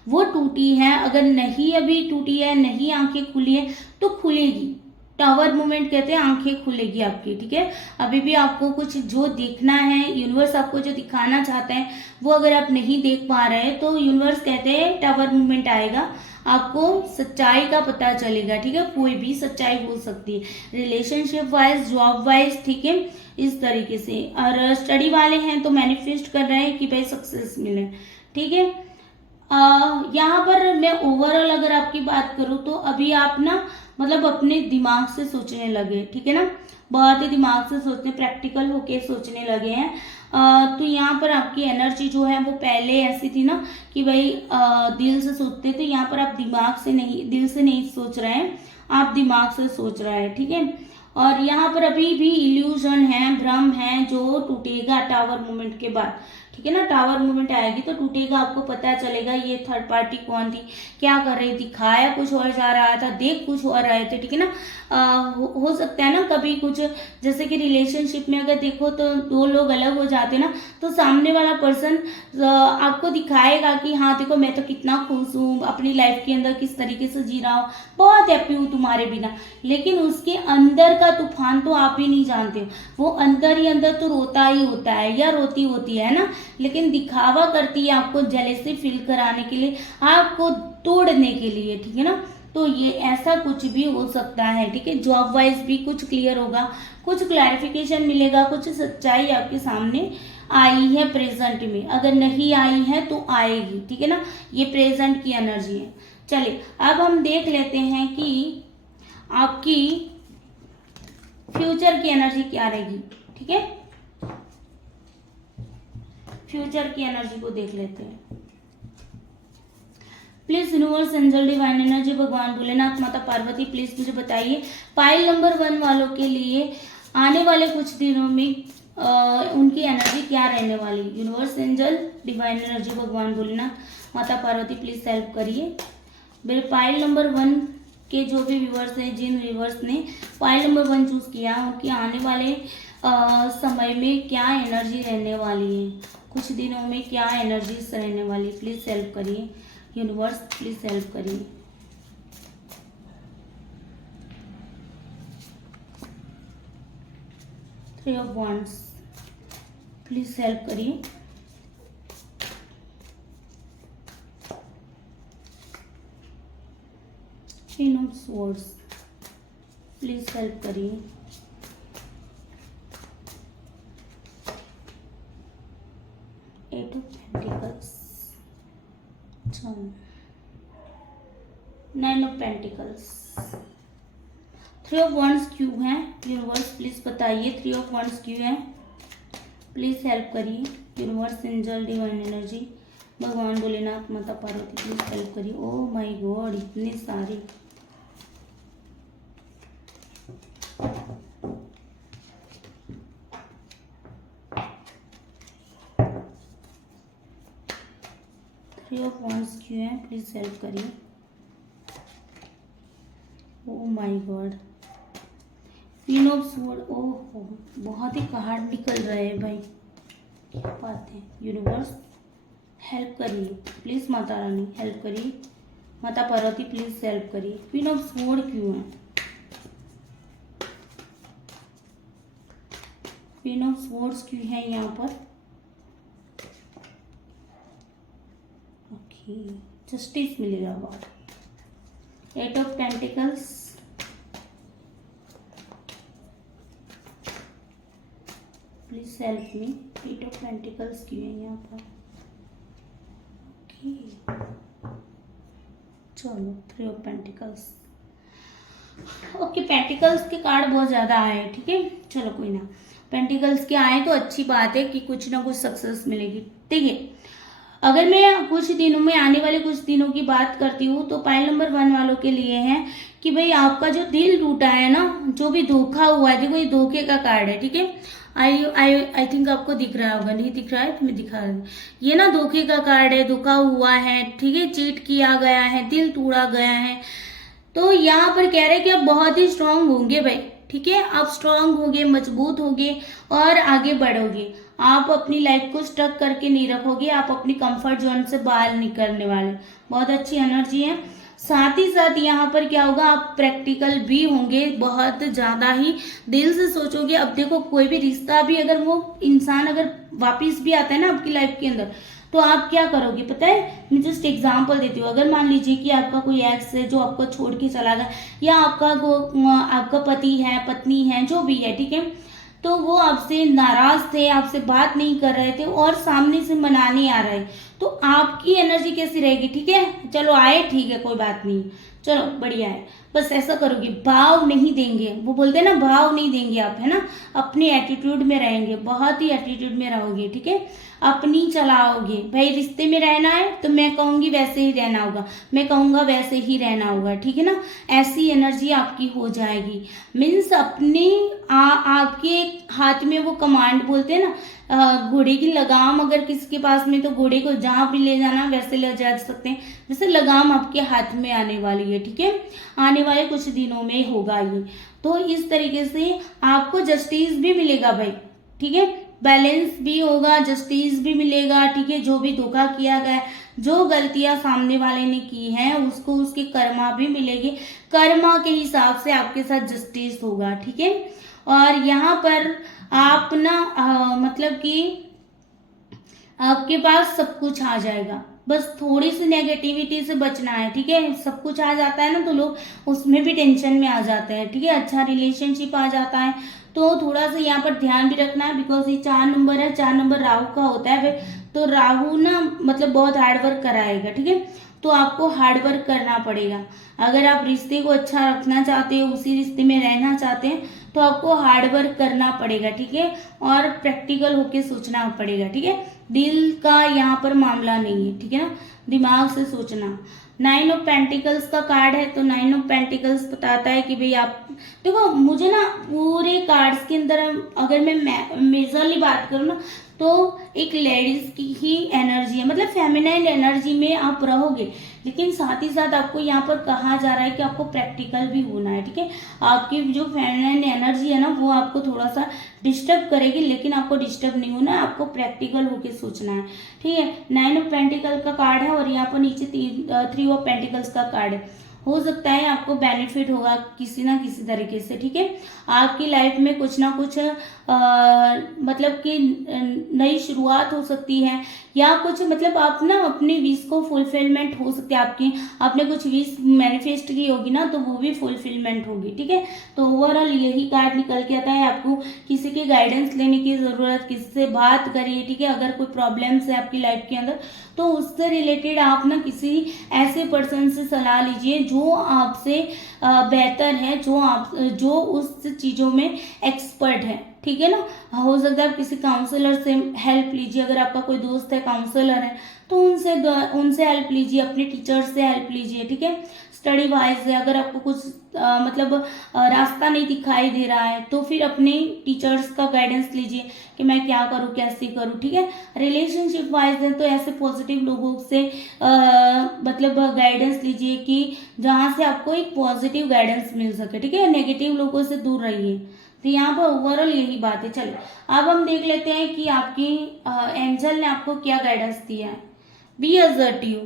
वो टूटी है। अगर नहीं अभी टूटी है, नहीं आंखें खुली है तो खुलेगी। टावर मूवमेंट कहते हैं आंखें खुलेगी आपकी, ठीक है। अभी भी आपको कुछ जो देखना है, यूनिवर्स आपको जो दिखाना चाहता है वो अगर आप नहीं देख पा रहे हैं तो यूनिवर्स कहते हैं टावर मूवमेंट आएगा, आपको सच्चाई का पता चलेगा, ठीक है। कोई भी सच्चाई हो सकती है, रिलेशनशिप वाइज, जॉब वाइज, ठीक है, इस तरीके से। और स्टडी वाले हैं तो मैनिफेस्ट कर रहे हैं कि भाई सक्सेस मिले, ठीक है। यहाँ पर मैं ओवरऑल अगर आपकी बात करूँ तो अभी आप ना मतलब अपने दिमाग से सोचने लगे, ठीक है ना। बहुत ही दिमाग से सोचने, प्रैक्टिकल होके सोचने लगे हैं। तो यहाँ पर आपकी एनर्जी जो है वो पहले ऐसी थी ना कि भाई दिल से सोचते थे, यहाँ पर आप दिमाग से नहीं, दिल से नहीं सोच रहे हैं, आप दिमाग से सोच रहे हैं, ठीक है। और यहाँ पर अभी भी इल्यूजन है, भ्रम है, जो टूटेगा टावर मूवमेंट के बाद, ठीक है ना। टावर मूवमेंट आएगी तो टूटेगा, आपको पता चलेगा ये थर्ड पार्टी कौन थी, क्या कर रही थी, दिखाया कुछ और जा रहा था, देख कुछ और रहे थे, ठीक है ना। हो सकता है ना कभी कुछ, जैसे कि रिलेशनशिप में अगर देखो तो दो लोग अलग हो जाते ना, तो सामने वाला पर्सन आपको दिखाएगा कि हाँ देखो मैं तो कितना खुश हूँ, अपनी लाइफ के अंदर किस तरीके से जी रहा हूँ, बहुत हैप्पी हूँ तुम्हारे बिना, लेकिन उसके अंदर का तूफान तो आप ही नहीं जानते हो। वो अंदर ही अंदर तो रोता ही होता है या रोती होती है ना, लेकिन दिखावा करती है आपको जेलेसी फील कराने के लिए, आपको तोड़ने के लिए, ठीक है ना। तो ये ऐसा कुछ भी हो सकता है, ठीक है। जॉब वाइज भी कुछ क्लियर होगा, कुछ क्लैरिफिकेशन मिलेगा, कुछ सच्चाई आपके सामने आई है प्रेजेंट में, अगर नहीं आई है तो आएगी, ठीक है ना। ये प्रेजेंट की एनर्जी है। चलिए अब हम देख लेते हैं कि आपकी फ्यूचर की एनर्जी क्या रहेगी, ठीक है। फ्यूचर की एनर्जी को देख लेते हैं। Please universe, angel, divine energy, भगवान भोलेनाथ, माता पार्वती, प्लीज मुझे बताइए पाइल नंबर 1 वालों के लिए आने वाले कुछ दिनों में उनकी एनर्जी क्या रहने वाली। यूनिवर्स, एंजल, डिवाइन एनर्जी, भगवान भोलेनाथ, माता पार्वती प्लीज हेल्प करिए। मेरे पाइल नंबर 1 के जो भी व्यूवर्स हैं, जिन व्यूवर्स ने पाइल नंबर 1 चूज किया, उनकी आने वाले समय में क्या एनर्जी रहने वाली है, कुछ दिनों में क्या एनर्जीज रहने वाली, प्लीज हेल्प करिए। यूनिवर्स प्लीज हेल्प करिए। Three of wands please help करिए। Queen of swords please help करिए। Eight of pentacles, nine of pentacles, three of wands क्यों है। यूनिवर्स प्लीज बताइए थ्री ऑफ वॉन्ड्स क्यों है, प्लीज हेल्प करिए। यूनिवर्स, एंजल, डिवाइन एनर्जी, भगवान भोलेनाथ, माता पार्वती प्लीज हेल्प करिए। ओह माय गॉड, इतने सारे। थ्री ऑफ वॉन्ड्स क्यों है, प्लीज हेल्प करिए। Oh my god, queen of sword. Oh बहुत ही कार्ड निकल रहे हैं भाई, क्या बात है। यूनिवर्स हेल्प करिए प्लीज, माता रानी हेल्प करिए, माता पार्वती प्लीज हेल्प करिए। क्वीन ऑफ स्वॉर्ड क्यों है, क्वीन ऑफ स्वॉर्ड्स क्यों है यहाँ पर। ओके, जस्टिस मिलेगा God. Eight of pentacles, please help me. Eight of pentacles क्यों है यहाँ पर। ओके चलो, three of pentacles. Okay, pentacles के कार्ड बहुत ज्यादा आए, ठीक है, चलो कोई ना। पेंटिकल्स के आए तो अच्छी बात है कि कुछ ना कुछ सक्सेस मिलेगी, ठीक है। अगर मैं कुछ दिनों में, आने वाले कुछ दिनों की बात करती हूँ, तो पाइल नंबर 1 वालों के लिए है कि भाई आपका जो दिल टूटा है ना, जो भी धोखा हुआ है, देखो ये धोखे का कार्ड है, ठीक है। आई थिंक आपको दिख रहा होगा, नहीं दिख रहा है तो मैं दिखा रही हूँ। ये ना धोखे का कार्ड है, धोखा हुआ है, ठीक है, चीट किया गया है, दिल तोड़ा गया है। तो यहाँ पर कह रहे हैं कि आप बहुत ही स्ट्रांग होंगे भाई, ठीक है, आप स्ट्रांग होगे, मजबूत होगे और आगे बढ़ोगे। आप अपनी लाइफ को स्टक करके नहीं रखोगे, आप अपनी कंफर्ट जोन से बाहर निकलने वाले। बहुत अच्छी एनर्जी है। साथ ही साथ यहाँ पर क्या होगा, आप प्रैक्टिकल भी होंगे, बहुत ज्यादा ही दिल से सोचोगे। अब देखो, कोई भी रिश्ता भी, अगर वो इंसान अगर वापिस भी आता है ना आपकी लाइफ के अंदर, तो आप क्या करोगे पता है। मैं जस्ट एग्जांपल देती हूँ। अगर मान लीजिए कि आपका कोई एक्स है जो आपको छोड़ के चला गया, या आपका पति है, पत्नी है, जो भी है, ठीक है, तो वो आपसे नाराज थे, आपसे बात नहीं कर रहे थे और सामने से मनाने आ रहे, तो आपकी एनर्जी कैसी रहेगी। ठीक है, चलो आए, ठीक है, कोई बात नहीं, चलो बढ़िया है, बस ऐसा करोगे, भाव नहीं देंगे। वो बोलते हैं ना, भाव नहीं देंगे आप, है ना, अपने एटीट्यूड में रहेंगे, बहुत ही एटीट्यूड में रहोगे, ठीक है, अपनी चलाओगे। भाई रिश्ते में रहना है तो मैं कहूंगी वैसे ही रहना होगा, मैं कहूंगा वैसे ही रहना होगा, ठीक है ना, ऐसी एनर्जी आपकी हो जाएगी। मीन्स अपने आपके हाथ में वो कमांड, बोलते हैं ना घोड़े की लगाम, अगर किसी के पास में, तो घोड़े को जहां भी ले जाना वैसे ले जा सकते हैं, जैसे लगाम आपके हाथ में आने वाली है, ठीक है, आने वाले कुछ दिनों में होगा ये। तो इस तरीके से आपको जस्टिस भी मिलेगा भाई, ठीक है, बैलेंस भी होगा, जस्टिस भी मिलेगा, ठीक है। जो भी धोखा किया गया, जो गलतियां सामने वाले ने की हैं, उसको उसके कर्मा भी मिलेगी, कर्मा के हिसाब से आपके साथ जस्टिस होगा, ठीक है। और यहाँ पर आप ना मतलब कि आपके पास सब कुछ आ जाएगा, बस थोड़ी सी नेगेटिविटी से बचना है, ठीक है। सब कुछ आ जाता है ना तो लोग उसमें भी टेंशन में आ जाते हैं, ठीक है। अच्छा रिलेशनशिप आ जाता है तो थोड़ा सा यहाँ पर ध्यान भी रखना है, बिकॉज ये 4 नंबर है, 4 नंबर राहु का होता है, तो राहु ना मतलब बहुत हार्ड वर्क कराएगा, ठीक है, तो आपको हार्ड वर्क करना पड़ेगा। अगर आप रिश्ते को अच्छा रखना चाहते हो, उसी रिश्ते में रहना चाहते हैं, तो आपको हार्ड वर्क करना पड़ेगा, ठीक है, और प्रैक्टिकल होके सोचना पड़ेगा, ठीक है। दिल का यहाँ पर मामला नहीं है, ठीक है ना, दिमाग से सोचना। 9 ऑफ पेंटिकल्स का कार्ड है, तो 9 ऑफ पेंटिकल्स बताता है कि भाई आप देखो, मुझे ना पूरे कार्ड्स के अंदर अगर मैं मेजरली बात करूँ ना, तो एक लेडीज की ही एनर्जी है, मतलब फेमिनाइन एनर्जी में आप रहोगे, लेकिन साथ ही साथ आपको यहाँ पर कहा जा रहा है कि आपको प्रैक्टिकल भी होना है। ठीक है, आपकी जो फेमिनाइन एनर्जी है ना, वो आपको थोड़ा सा डिस्टर्ब करेगी, लेकिन आपको डिस्टर्ब नहीं होना है, आपको प्रैक्टिकल होके सोचना है। ठीक है, 9 ऑफ पेंटिकल का कार्ड है और यहाँ पर नीचे 3 ऑफ पेंटिकल्स का कार्ड है। हो सकता है आपको बेनिफिट होगा किसी ना किसी तरीके से। ठीक है, आपकी लाइफ में कुछ ना कुछ मतलब कि नई शुरुआत हो सकती है, या कुछ मतलब आप ना अपनी विश को फुलफिलमेंट हो सकती है आपकी, आपने कुछ विश मैनिफेस्ट की होगी ना, तो वो भी फुलफिलमेंट होगी। ठीक है, तो ओवरऑल यही कार्ड निकल के आता है। आपको किसी की गाइडेंस लेने की जरूरत, किससे बात करिए। ठीक है, अगर कोई प्रॉब्लम्स है आपकी लाइफ के अंदर, तो उससे रिलेटेड आप ना किसी ऐसे पर्सन से सलाह लीजिए जो आपसे बेहतर है, जो उस चीजों में एक्सपर्ट है। ठीक है ना, हो सकता है आप किसी काउंसलर से हेल्प लीजिए, अगर आपका कोई दोस्त है काउंसलर है तो उनसे हेल्प लीजिए, अपने टीचर से हेल्प लीजिए। ठीक है, स्टडी वाइज है, अगर आपको कुछ मतलब रास्ता नहीं दिखाई दे रहा है, तो फिर अपने टीचर्स का गाइडेंस लीजिए कि मैं क्या करूँ, कैसे करूँ। ठीक है, रिलेशनशिप वाइज है तो ऐसे पॉजिटिव लोगों से मतलब गाइडेंस लीजिए कि जहाँ से आपको एक पॉजिटिव गाइडेंस मिल सके। ठीक है, नेगेटिव लोगों से दूर रहिए। तो यहाँ पर ओवरऑल यही बात है। चलो अब हम देख लेते हैं कि आपकी एंजल ने आपको क्या गाइडेंस दिया है। बी असर्टिव,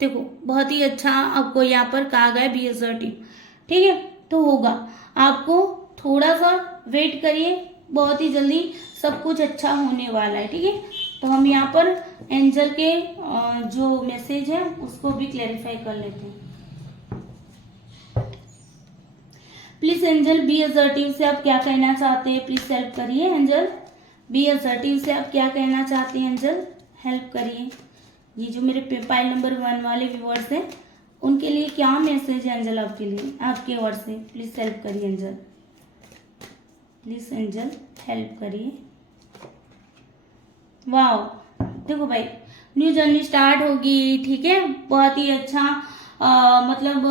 देखो बहुत ही अच्छा आपको यहाँ पर कहा गया है, बी असर्टिव। ठीक है, तो होगा, आपको थोड़ा सा वेट करिए, बहुत ही जल्दी सब कुछ अच्छा होने वाला है। ठीक है, तो हम यहाँ पर एंजल के जो मैसेज है उसको भी क्लेरिफाई कर लेते हैं। प्लीज एंजल बी असर्टिव से आप क्या कहना चाहते हैं, प्लीज हेल्प करिए। एंजल बी असर्टिव से आप क्या कहना चाहते हैं, एंजल हेल्प करिए। ये जो मेरे पाइल नंबर 1 वाले व्यूअर्स हैं उनके लिए क्या मैसेज है एंजल आपके लिए, आपके ओर से, प्लीज हेल्प करिए एंजल, प्लीज एंजल हेल्प करिए। वाओ, देखो भाई न्यू जर्नी स्टार्ट होगी। ठीक है, बहुत ही अच्छा मतलब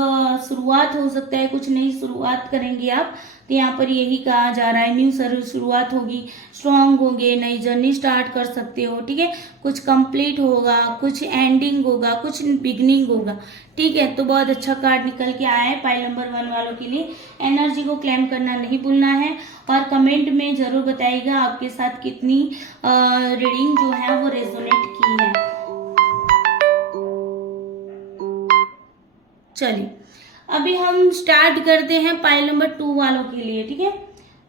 शुरुआत हो सकता है, कुछ नई शुरुआत करेंगे आप, तो यहाँ पर यही कहा जा रहा है, न्यू शुरुआत होगी, स्ट्रांग होंगे, नई जर्नी स्टार्ट कर सकते हो। ठीक है, कुछ कंप्लीट होगा, कुछ एंडिंग होगा, कुछ बिगनिंग होगा। ठीक है, तो बहुत अच्छा कार्ड निकल के आया है पाइल नंबर 1 वालों के लिए। एनर्जी को क्लेम करना नहीं भूलना है और कमेंट में जरूर बताइएगा आपके साथ कितनी रीडिंग जो है वो रेजोनेट की है। चलिए अभी हम स्टार्ट करते हैं पाइल नंबर 2 वालों के लिए। ठीक है,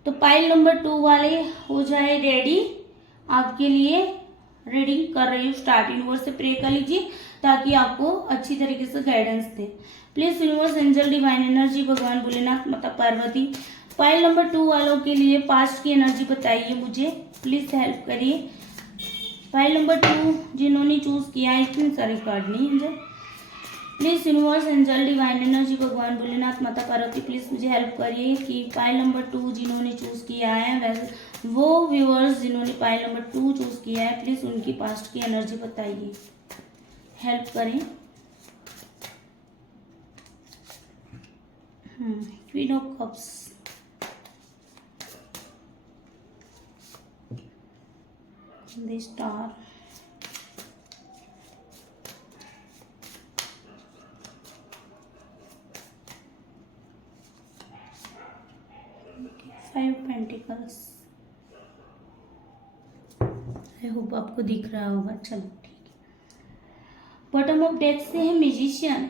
तो पाइल नंबर 2 वाले हो जाए रेडी, आपके लिए रीडिंग कर रही हूँ स्टार्ट। यूनिवर्स से प्रे कर लीजिए ताकि आपको अच्छी तरीके से guidance they. Please universe, angel, divine energy, भगवान भोलेनाथ, माता पार्वती, पाइल नंबर 2 वालों के लिए पास्ट की एनर्जी बताइए मुझे, प्लीज हेल्प करिए। पाइल नंबर 2 जिन्होंने चूज किया है, इतने सारे कार्ड नहीं angel, please universe, angel, divine energy, भगवान भोलेनाथ, माता पार्वती, प्लीज मुझे हेल्प करिए कि पाइल नंबर 2 जिन्होंने चूज किया है, वैसे वो व्यूअर्स जिन्होंने पाइल नंबर 2 चूज किया है, प्लीज उनकी पास्ट की एनर्जी बताइए, हेल्प करें। Queen of cups, the star, five pentacles. I hope आपको दिख रहा होगा। चलो ठीक है, बॉटम ऑफ डेक से है magician.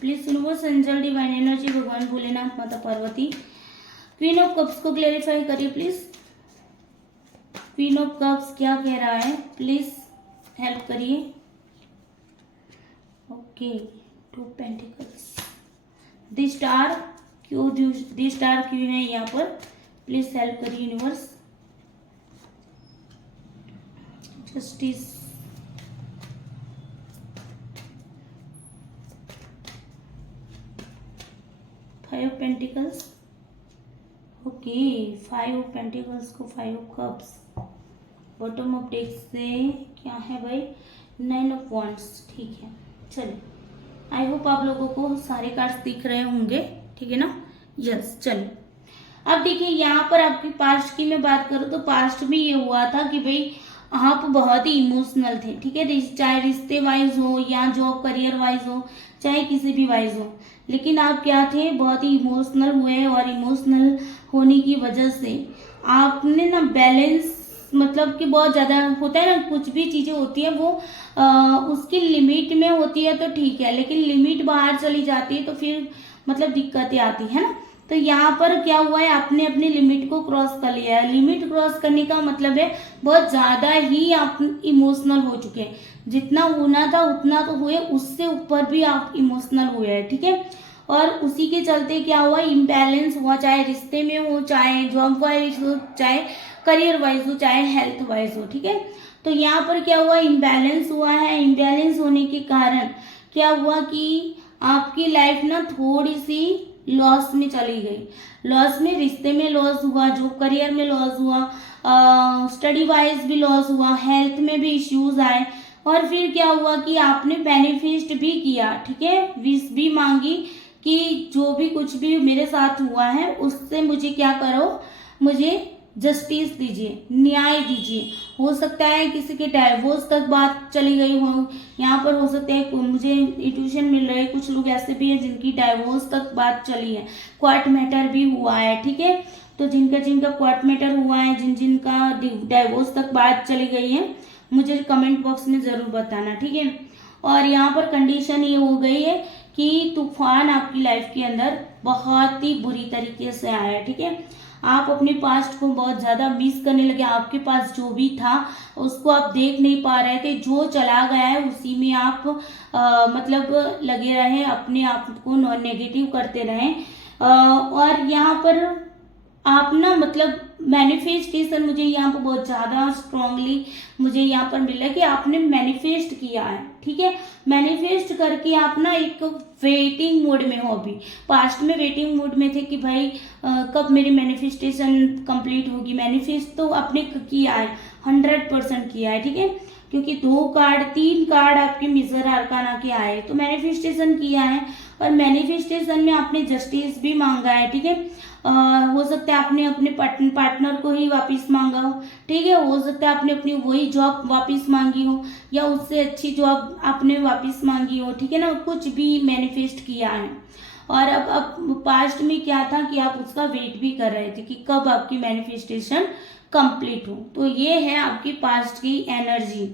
Please universe, angel, divine energy, भगवान भोलेनाथ, माता पार्वती, क्वीन ऑफ कप्स को क्लेरिफाई करिए प्लीज। क्वीन ऑफ कप्स क्या कह रहा है, प्लीज हेल्प करिए। ओके, 2 पेंटिकल्स, द स्टार, क्यों द स्टार क्यों है यहाँ पर, प्लीज हेल्प करिए universe. Justice, five pentacles. Okay, 5 pentacles को 5 कप्स। बॉटम ऑफ डेक से क्या है भाई, 9 ऑफ वॉन्ड्स, ठीक है। चलिए, आई होप आप लोगों को सारे कार्ड्स दिख रहे होंगे, ठीक है ना। यस, चलिए अब देखिए यहाँ पर आपकी पास्ट की मैं बात करूँ तो पास्ट में ये हुआ था कि भाई आप बहुत ही इमोशनल थे, ठीक है, चाहे रिश्ते वाइज हो या जॉब करियर वाइज हो, चाहे किसी भी वाइज हो, लेकिन आप क्या थे, बहुत ही इमोशनल हुए और इमोशनल होने की वजह से आपने ना बैलेंस, मतलब कि बहुत ज्यादा होता है ना, कुछ भी चीजें होती है वो उसकी लिमिट में होती है तो ठीक है, लेकिन लिमिट बाहर चली जाती है तो फिर मतलब दिक्कतें आती है ना। तो यहाँ पर क्या हुआ है, आपने अपनी लिमिट को क्रॉस कर लिया है। लिमिट क्रॉस करने का मतलब है बहुत ज्यादा ही आप इमोशनल हो चुके हैं, जितना होना था उतना तो हुए, उससे ऊपर भी आप इमोशनल हुए हैं, ठीक है। और उसी के चलते क्या हुआ, इम्बैलेंस हुआ, चाहे रिश्ते में हो, चाहे जॉब वाइज हो, चाहे करियर वाइज हो, चाहे हेल्थ वाइज हो, ठीक है। तो यहाँ पर क्या हुआ, इम्बैलेंस हुआ है। इम्बैलेंस होने के कारण क्या हुआ कि आपकी लाइफ ना थोड़ी सी लॉस में चली गई। लॉस में, रिश्ते में लॉस हुआ, जॉब करियर में लॉस हुआ, स्टडी वाइज भी लॉस हुआ, हेल्थ में भी इश्यूज आए। और फिर क्या हुआ कि आपने मैनिफेस्ट भी किया, ठीक है, विश भी मांगी कि जो भी कुछ भी मेरे साथ हुआ है उससे मुझे क्या करो, मुझे जस्टिस दीजिए, न्याय दीजिए। हो सकता है किसी के डाइवोर्स तक बात चली गई हो, यहाँ पर हो सकता है मुझे इंट्यूशन मिल रहा है, कुछ लोग ऐसे भी हैं जिनकी डाइवोर्स तक बात चली है, कोर्ट मैटर भी हुआ है, ठीक है। तो जिनका जिनका कोर्ट मैटर हुआ है, जिन जिनका डाइवोर्स तक बात चली गई है, मुझे कमेंट बॉक्स में जरूर बताना, ठीक है। और यहाँ पर कंडीशन ये हो गई है कि तूफान आपकी लाइफ के अंदर बहुत ही बुरी तरीके से आया है, ठीक है। आप अपने पास्ट को बहुत ज्यादा मिस करने लगे, आपके पास जो भी था उसको आप देख नहीं पा रहे थे, जो चला गया है उसी में आप मतलब लगे रहे, अपने आप को नेगेटिव करते रहे। और यहाँ पर आप ना मतलब मैनिफेस्टेशन, मुझे यहाँ पर बहुत ज्यादा स्ट्रांगली मुझे यहाँ पर मिला कि आपने मैनिफेस्ट किया है, ठीक है। मैनिफेस्ट करके आप ना एक वेटिंग मोड में हो। अभी पास्ट में वेटिंग मोड में थे कि भाई कब मेरी मैनिफेस्टेशन कंप्लीट होगी। मैनिफेस्ट तो आपने किया है, 100% किया है, ठीक है, क्योंकि 3 कार्ड आपके मिजर आर्काना के आए, तो मैनिफेस्टेशन किया है। और मैनिफेस्टेशन में आपने जस्टिस भी मांगा है, ठीक है। हो सकता है आपने अपने पार्टनर को ही वापस मांगा हो, ठीक है। हो सकता है आपने अपनी वही जॉब वापस मांगी हो या उससे अच्छी जॉब आपने वापस मांगी हो, ठीक है ना, कुछ भी मैनिफेस्ट किया है। और अब पास्ट में क्या था कि आप उसका वेट भी कर रहे थे कि कब आपकी मैनिफेस्टेशन कंप्लीट हो। तो ये है आपकी पास्ट की एनर्जी,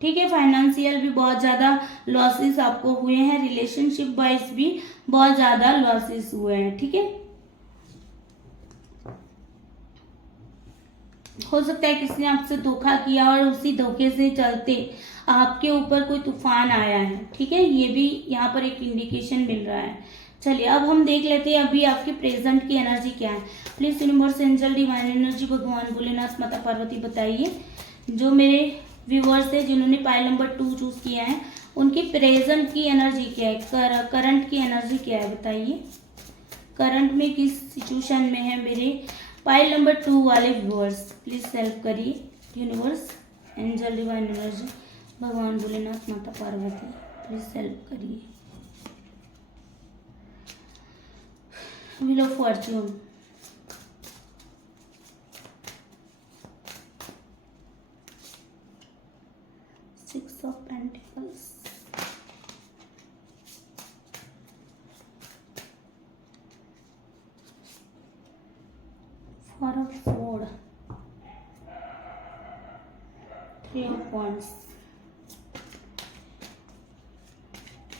ठीक है। फाइनेंशियल भी बहुत ज्यादा लॉसेस आपको हुए हैं, रिलेशनशिप वाइज भी बहुत ज्यादा लॉसेस हुए हैं, ठीक है। हो सकता है किसी ने आपसे धोखा किया और उसी धोखे से चलते आपके ऊपर कोई तूफान आया है, ठीक है, ये भी यहाँ पर एक इंडिकेशन मिल रहा है। चलिए अब हम देख लेते हैं अभी आपके प्रेजेंट की एनर्जी क्या है। Please universe, angel, divine energy, भगवान भोलेनाथ, माता पार्वती बताइए। जो मेरे व्यूअर्स है जिन्होंने पाइल नंबर 2 चूज किया है, उनकी प्रेजेंट की एनर्जी क्या है, करंट की एनर्जी क्या है, बताइए। करंट में किस सिचुएशन में है मेरे पाइल नंबर 2 वाले व्यूअर्स, प्लीज हेल्प करिए। यूनिवर्स, एंजल, डिवाइन एनर्जी, भगवान भोलेनाथ, माता पार्वती, प्लीज हेल्प करिए। Wheel of Fortune, six of pentacles, Four of Swords, Three of Wands।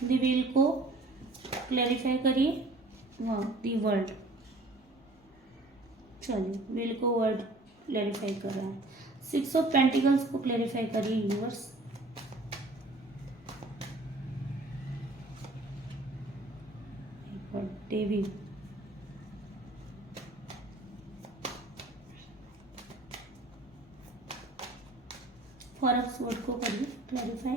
The wheel को क्लैरिफाई करिए। वाह, दी वर्ड, चलिए व्हील को वर्ड क्लैरिफाई कर रहा है। 6 ऑफ पेंटिकल्स को क्लैरिफाई करिए यूनिवर्स। डेविल, 4 ऑफ स्वॉर्ड को करिए क्लैरिफाई।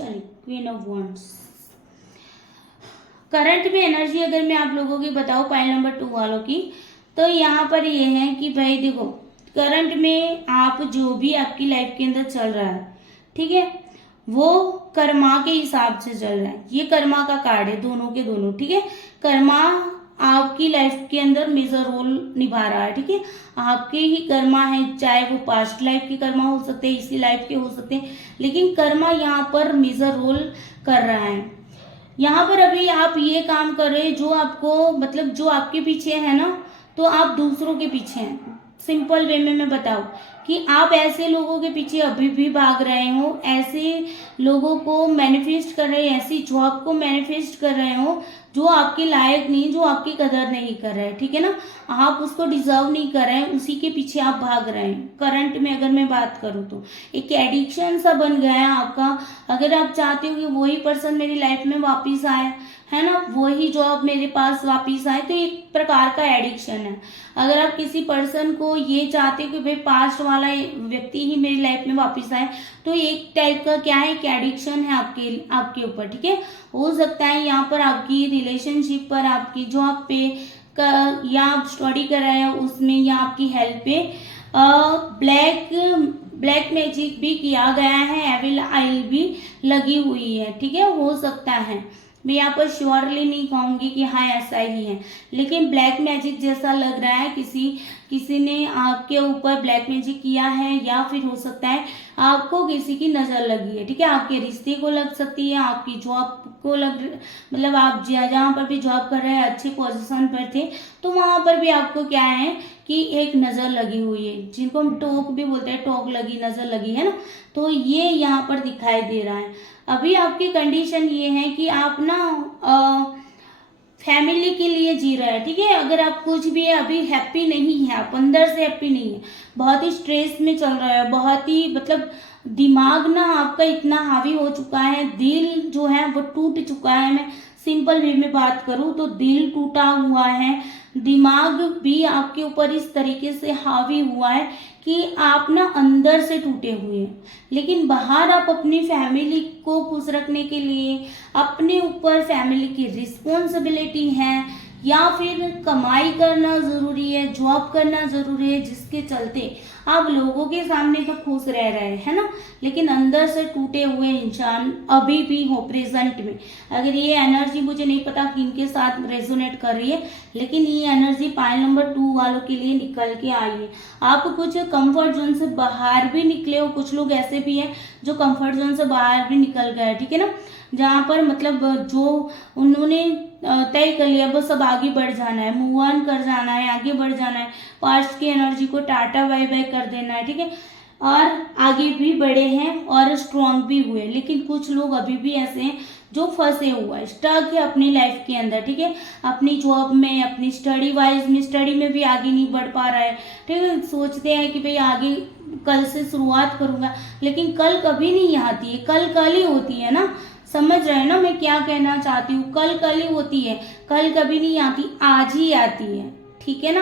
चलिए क्वीन ऑफ वॉन्ड्स। करंट में एनर्जी अगर मैं आप लोगों की बताऊं पाइल नंबर 2 वालों की, तो यहाँ पर ये है कि भाई देखो करंट में आप जो भी आपकी लाइफ के अंदर चल रहा है, ठीक है, वो कर्मा के हिसाब से चल रहा है। ये कर्मा का कार्ड है दोनों के दोनों, ठीक है। कर्मा आपकी लाइफ के अंदर मेजर रोल निभा रहा है, ठीक है। आपके ही कर्मा है, चाहे वो पास्ट लाइफ के कर्मा हो सकते हैं, इसी लाइफ के हो सकते हैं, लेकिन कर्मा यहाँ पर मेजर रोल कर रहा है। यहाँ पर अभी आप ये काम कर रहे हैं जो आपको मतलब जो आपके पीछे है ना, तो आप दूसरों के पीछे हैं। सिंपल वे में मैं बताऊं कि आप ऐसे लोगों के पीछे अभी भी भाग रहे हो, ऐसे लोगों को मैनिफेस्ट कर रहे हैं, ऐसी जॉब को मैनिफेस्ट कर रहे हो जो आपके लायक नहीं, जो आपकी कदर नहीं कर रहे हैं, ठीक है ना। आप उसको डिजर्व नहीं कर रहे हैं, उसी के पीछे आप भाग रहे हैं। करंट में अगर मैं बात करूं तो एक एडिक्शन सा बन गया है आपका। अगर आप चाहते हो कि वही पर्सन मेरी लाइफ में वापिस आए, है ना, वही जॉब मेरे पास वापिस आए, तो एक प्रकार का एडिक्शन है। अगर आप किसी पर्सन को ये चाहते हो कि भाई पास्ट वाला व्यक्ति ही मेरी लाइफ में वापिस आए, तो एक टाइप का क्या है, एक एडिक्शन है आपके ऊपर, ठीक है। हो सकता है यहाँ पर आपकी रिलेशनशिप पर, आपकी जॉब पे या आप स्टडी कर रहे हैं उसमें, या आपकी हेल्प पे ब्लैक मैजिक भी किया गया है, एविल आइल भी लगी हुई है, ठीक है। हो सकता है, मैं यहाँ पर श्योरली नहीं कहूंगी कि हाँ ऐसा ही है, लेकिन ब्लैक मैजिक जैसा लग रहा है। किसी ने आपके ऊपर ब्लैक मैजिक किया है, या फिर हो सकता है आपको किसी की नजर लगी है, ठीक है। आपके रिश्ते को लग सकती है, आपकी जॉब को मतलब आप जहाँ पर भी जॉब कर रहे हैं, अच्छे पोजीशन पर थे, तो वहां पर भी आपको क्या है कि एक नजर लगी हुई है, जिनको हम टोक भी बोलते हैं, टोक लगी, नजर लगी, है ना। तो ये यहाँ पर दिखाई दे रहा है। अभी आपकी कंडीशन ये है कि आप ना फैमिली के लिए जी रहे हैं, ठीक है। अगर आप कुछ भी है अभी हैप्पी नहीं है, आप अंदर से हैप्पी नहीं है, बहुत ही स्ट्रेस में चल रहा है, बहुत ही मतलब दिमाग ना आपका इतना हावी हो चुका है, दिल जो है वो टूट चुका है। मैं सिंपल वे में बात करूं तो दिल टूटा हुआ है, दिमाग भी आपके ऊपर इस तरीके से हावी हुआ है कि आप ना अंदर से टूटे हुए हैं, लेकिन बाहर आप अपनी फैमिली को खुश रखने के लिए, अपने ऊपर फैमिली की रिस्पॉन्सिबिलिटी है, या फिर कमाई करना जरूरी है, जॉब करना जरूरी है, जिसके चलते आप लोगों के सामने तो खुश रह रहे हैं ना, लेकिन अंदर से टूटे हुए इंसान अभी भी हो प्रेजेंट में। अगर ये एनर्जी मुझे नहीं पता किनके साथ रेजोनेट कर रही है, लेकिन ये एनर्जी पाइल नंबर 2 वालों के लिए निकल के आई है। आप कुछ कंफर्ट जोन से बाहर भी निकले हो, कुछ लोग ऐसे भी हैं जो कंफर्ट जोन से बाहर भी निकल गए, ठीक है ना, जहाँ पर मतलब जो उन्होंने तय कर लिया बस अब आगे बढ़ जाना है, मूव ऑन कर जाना है, आगे बढ़ जाना है, पास्ट की एनर्जी को टाटा बाय बाय कर देना है, ठीक है, और आगे भी बढ़े हैं और स्ट्रांग भी हुए। लेकिन कुछ लोग अभी भी ऐसे हैं जो फंसे हुआ है, स्टक है अपनी लाइफ के अंदर, ठीक है, अपनी जॉब में, अपनी स्टडी वाइज में, स्टडी में भी आगे नहीं बढ़ पा रहा है, ठीक है। सोचते हैं कि भाई आगे कल से शुरुआत करूंगा, लेकिन कल कभी नहीं आती है, कल ही होती है ना, समझ रहे हैं ना मैं क्या कहना चाहती हूँ। कल ही होती है, कल कभी नहीं आती, आज ही आती है, ठीक है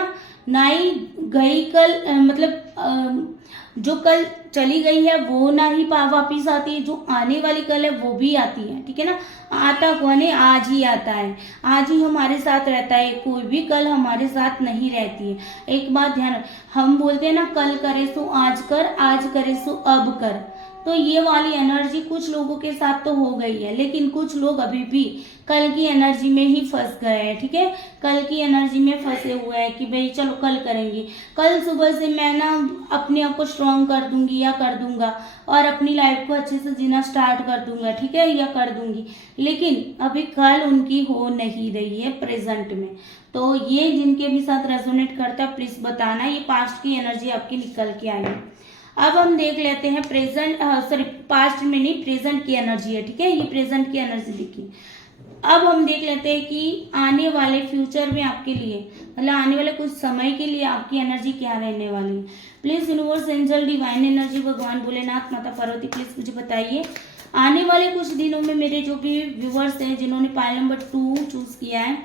ना ही गई कल मतलब जो कल चली गई है वो ना ही वापिस आती है, जो आने वाली कल है वो भी आती है, ठीक है ना। आता कौन है, आज ही आता है, आज ही हमारे साथ रहता है, कोई भी कल हमारे साथ नहीं रहती है। एक बात ध्यान, हम बोलते हैं ना कल करे सो आज कर, आज करे सो अब कर, तो ये वाली एनर्जी कुछ लोगों के साथ तो हो गई है, लेकिन कुछ लोग अभी भी कल की एनर्जी में ही फंस गए हैं, ठीक है। कल की एनर्जी में फंसे हुए हैं कि भाई चलो कल करेंगे, कल सुबह से मैं ना अपने आप को स्ट्रांग कर दूंगी या कर दूंगा और अपनी लाइफ को अच्छे से जीना स्टार्ट कर दूंगा, ठीक है, या कर दूंगी, लेकिन अभी कल उनकी हो नहीं रही है प्रेजेंट में। तो ये जिनके भी साथ रेजोनेट करता है प्लीज बताना, ये पास्ट की एनर्जी आपकी निकल के आई है। अब हम देख लेते हैं पास्ट में नहीं, प्रेजेंट की एनर्जी है, ठीक है, ये प्रेजेंट की एनर्जी देखिए। अब हम देख लेते हैं कि आने वाले फ्यूचर में आपके लिए, मतलब आने वाले कुछ समय के लिए आपकी एनर्जी क्या रहने वाली है। Please universe, angel, divine energy, भगवान भोलेनाथ, माता पार्वती, प्लीज मुझे बताइए आने वाले कुछ दिनों में मेरे जो भी व्यूवर्स हैं जिन्होंने पाइल नंबर 2 चूज किया है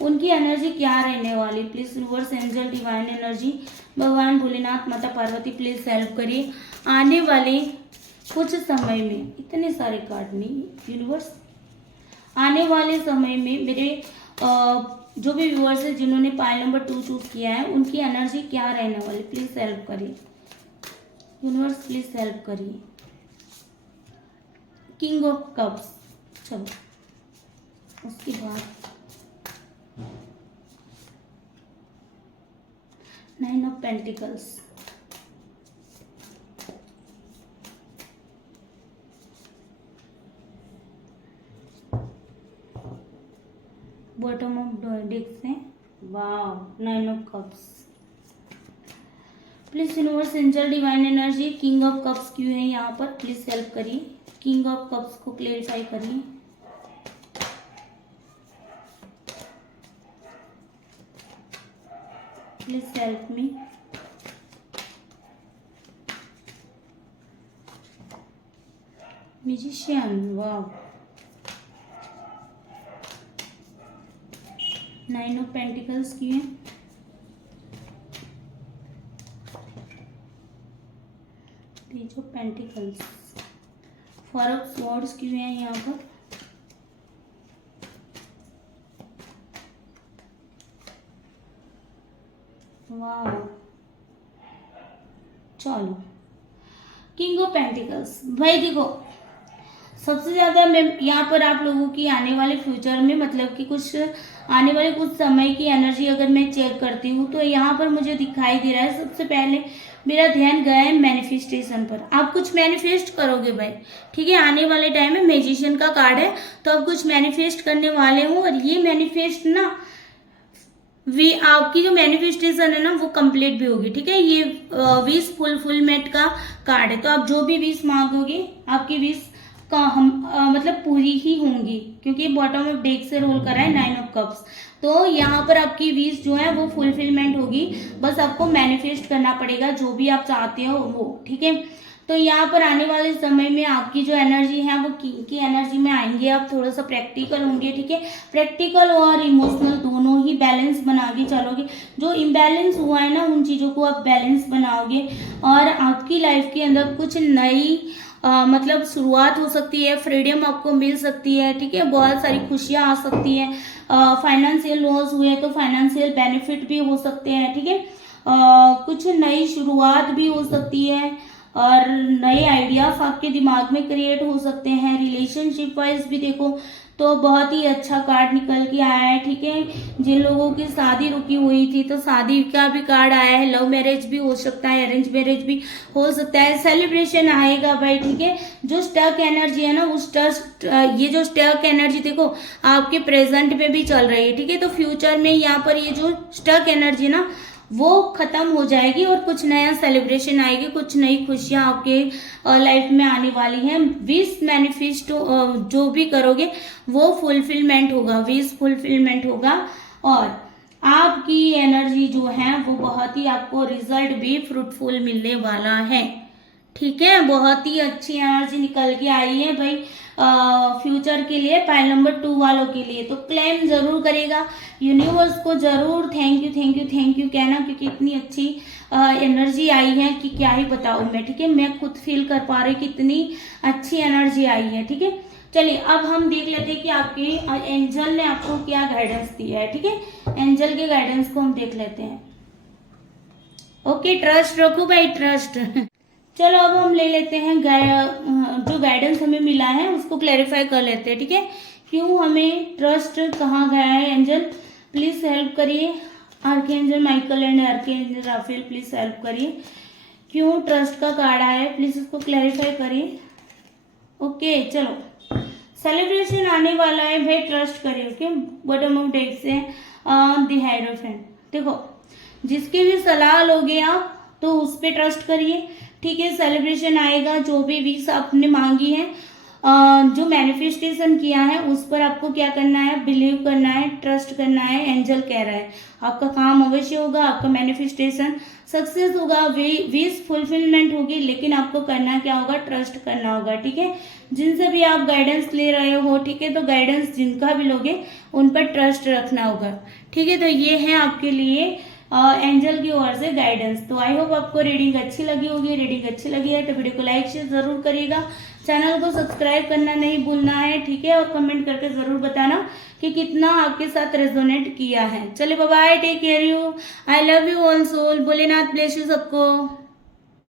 उनकी एनर्जी क्या रहने वाली। Please universe, angel, divine energy, भगवान भोलेनाथ, माता पार्वती, प्लीज हेल्प करिए। आने वाले कुछ समय में, इतने सारे कार्ड नहीं यूनिवर्स, आने वाले समय में मेरे जो भी व्यूअर्स है जिन्होंने पाइल नंबर 2 चूज किया है उनकी एनर्जी क्या रहने वाली, प्लीज हेल्प करिए यूनिवर्स, प्लीज हेल्प करिए। किंग ऑफ कप्स, चलो उसके बाद 9 of pentacles, bottom of deck से वाव 9 of cups. Please universe angel divine energy king of cups क्यों है यहाँ पर, प्लीज हेल्प करिए, किंग ऑफ कप्स को क्लेरिफाई करिए। Please help me. Musician, wow 9 of pentacles क्यों है, page of pentacles, 4 of swords क्यों है यहाँ पर, वाह चलो किंग ऑफ पेंटिकल्स। भाई देखो सबसे ज्यादा मैं यहाँ पर आप लोगों की आने वाले फ्यूचर में मतलब कि कुछ आने वाले कुछ समय की एनर्जी अगर मैं चेक करती हूँ तो यहाँ पर मुझे दिखाई दे रहा है सबसे पहले मेरा ध्यान गया है मैनिफेस्टेशन पर। आप कुछ मैनिफेस्ट करोगे भाई, ठीक है, आने वाले टाइम में मैजिशियन का कार्ड है तो आप कुछ मैनिफेस्ट करने वाले हो और ये मैनिफेस्ट ना आपकी जो मैनिफेस्टेशन है ना वो कंप्लीट भी होगी, ठीक है। ये विश फुलफिलमेंट का कार्ड है तो आप जो भी विश मांगोगे आपकी विश का मतलब पूरी ही होंगी क्योंकि बॉटम ऑफ डेक से रोल कर रहा है 9 ऑफ कप्स। तो यहाँ पर आपकी विश जो है वो फुलफिलमेंट होगी, बस आपको मैनिफेस्ट करना पड़ेगा जो भी आप चाहते हो वो, ठीक है। तो यहाँ पर आने वाले समय में आपकी जो एनर्जी है वो की एनर्जी में आएंगे, आप थोड़ा सा प्रैक्टिकल होंगे, ठीक है। प्रैक्टिकल और इमोशनल दोनों ही बैलेंस बना के चलोगे, जो इम्बैलेंस हुआ है ना उन चीज़ों को आप बैलेंस बनाओगे और आपकी लाइफ के अंदर कुछ नई मतलब शुरुआत हो सकती है, फ्रीडम आपको मिल सकती है, ठीक है। बहुत सारी खुशियाँ आ सकती हैं, फाइनेंशियल लॉस हुए तो फाइनेंशियल बेनिफिट भी हो सकते हैं, ठीक है। कुछ नई शुरुआत भी हो सकती है और नए आइडियाज आपके दिमाग में क्रिएट हो सकते हैं। रिलेशनशिप वाइज भी देखो तो बहुत ही अच्छा कार्ड निकल के आया है, ठीक है। जिन लोगों की शादी रुकी हुई थी तो शादी का भी कार्ड आया है, लव मैरिज भी हो सकता है, अरेंज मैरिज भी हो सकता है, सेलिब्रेशन आएगा भाई, ठीक है। जो स्टक एनर्जी है ना उस ये जो स्टक एनर्जी देखो आपके प्रेजेंट में भी चल रही है, ठीक है। तो फ्यूचर में यहाँ पर ये जो स्टक एनर्जी ना वो खत्म हो जाएगी और कुछ नया सेलिब्रेशन आएगी, कुछ नई खुशियां आपके लाइफ में आने वाली हैं। विश मैनिफेस्टो जो भी करोगे वो फुलफिलमेंट होगा, विश फुलफिलमेंट होगा और आपकी एनर्जी जो है वो बहुत ही आपको रिजल्ट भी फ्रूटफुल मिलने वाला है, ठीक है। बहुत ही अच्छी एनर्जी निकल के आई है भाई फ्यूचर के लिए, पाइल नंबर 2 वालों के लिए। तो क्लेम जरूर करेगा, यूनिवर्स को जरूर thank you thank you thank you कहना क्योंकि इतनी अच्छी एनर्जी आई है कि क्या ही बताऊं मैं, ठीक है। मैं खुद फील कर पा रही कि इतनी अच्छी एनर्जी आई है, ठीक है। चलिए अब हम देख लेते हैं कि आपके एंजल ने आपको क्या गाइडेंस दिया है, ठीक है। एंजल के गाइडेंस को हम देख लेते हैं। ओके ट्रस्ट रखो भाई, ट्रस्ट चलो अब हम ले लेते हैं जो गाइडेंस हमें मिला है उसको क्लैरिफाई कर लेते हैं, ठीक है। क्यों हमें ट्रस्ट कहाँ गया है, एंजल प्लीज हेल्प करिए। Archangel Michael and archangel Raphael please help करिए, क्यों ट्रस्ट का कार्ड आया है प्लीज उसको क्लैरिफाई करिए। ओके चलो सेलिब्रेशन आने वाला है भाई, ट्रस्ट करिए, ओके। बॉटम ऑफ डेक से द हायरोफेंट, देखो जिसकी भी सलाह लोगे आप तो उस पर ट्रस्ट करिए, ठीक है। सेलिब्रेशन आएगा, जो भी विश आपने मांगी है जो मैनिफेस्टेशन किया है उस पर आपको क्या करना है, बिलीव करना है, ट्रस्ट करना है। एंजल कह रहा है आपका काम अवश्य होगा, आपका मैनिफेस्टेशन सक्सेस होगा, विश फुलफिलमेंट होगी, लेकिन आपको करना क्या होगा, ट्रस्ट करना होगा, ठीक है। जिनसे भी आप गाइडेंस ले रहे हो, ठीक है, तो गाइडेंस जिनका भी लोगे उन पर ट्रस्ट रखना होगा, ठीक है। तो ये है आपके लिए एंजल की ओर से गाइडेंस। तो आई होप आपको रीडिंग अच्छी लगी होगी। रीडिंग अच्छी लगी है तो वीडियो को लाइक शेयर जरूर करिएगा, चैनल को सब्सक्राइब करना नहीं भूलना है, ठीक है। और कमेंट करके जरूर बताना कि कितना आपके साथ रेजोनेट किया है। चलिए bye bye, take care you, I love you all soul, Bholenath bless you सबको।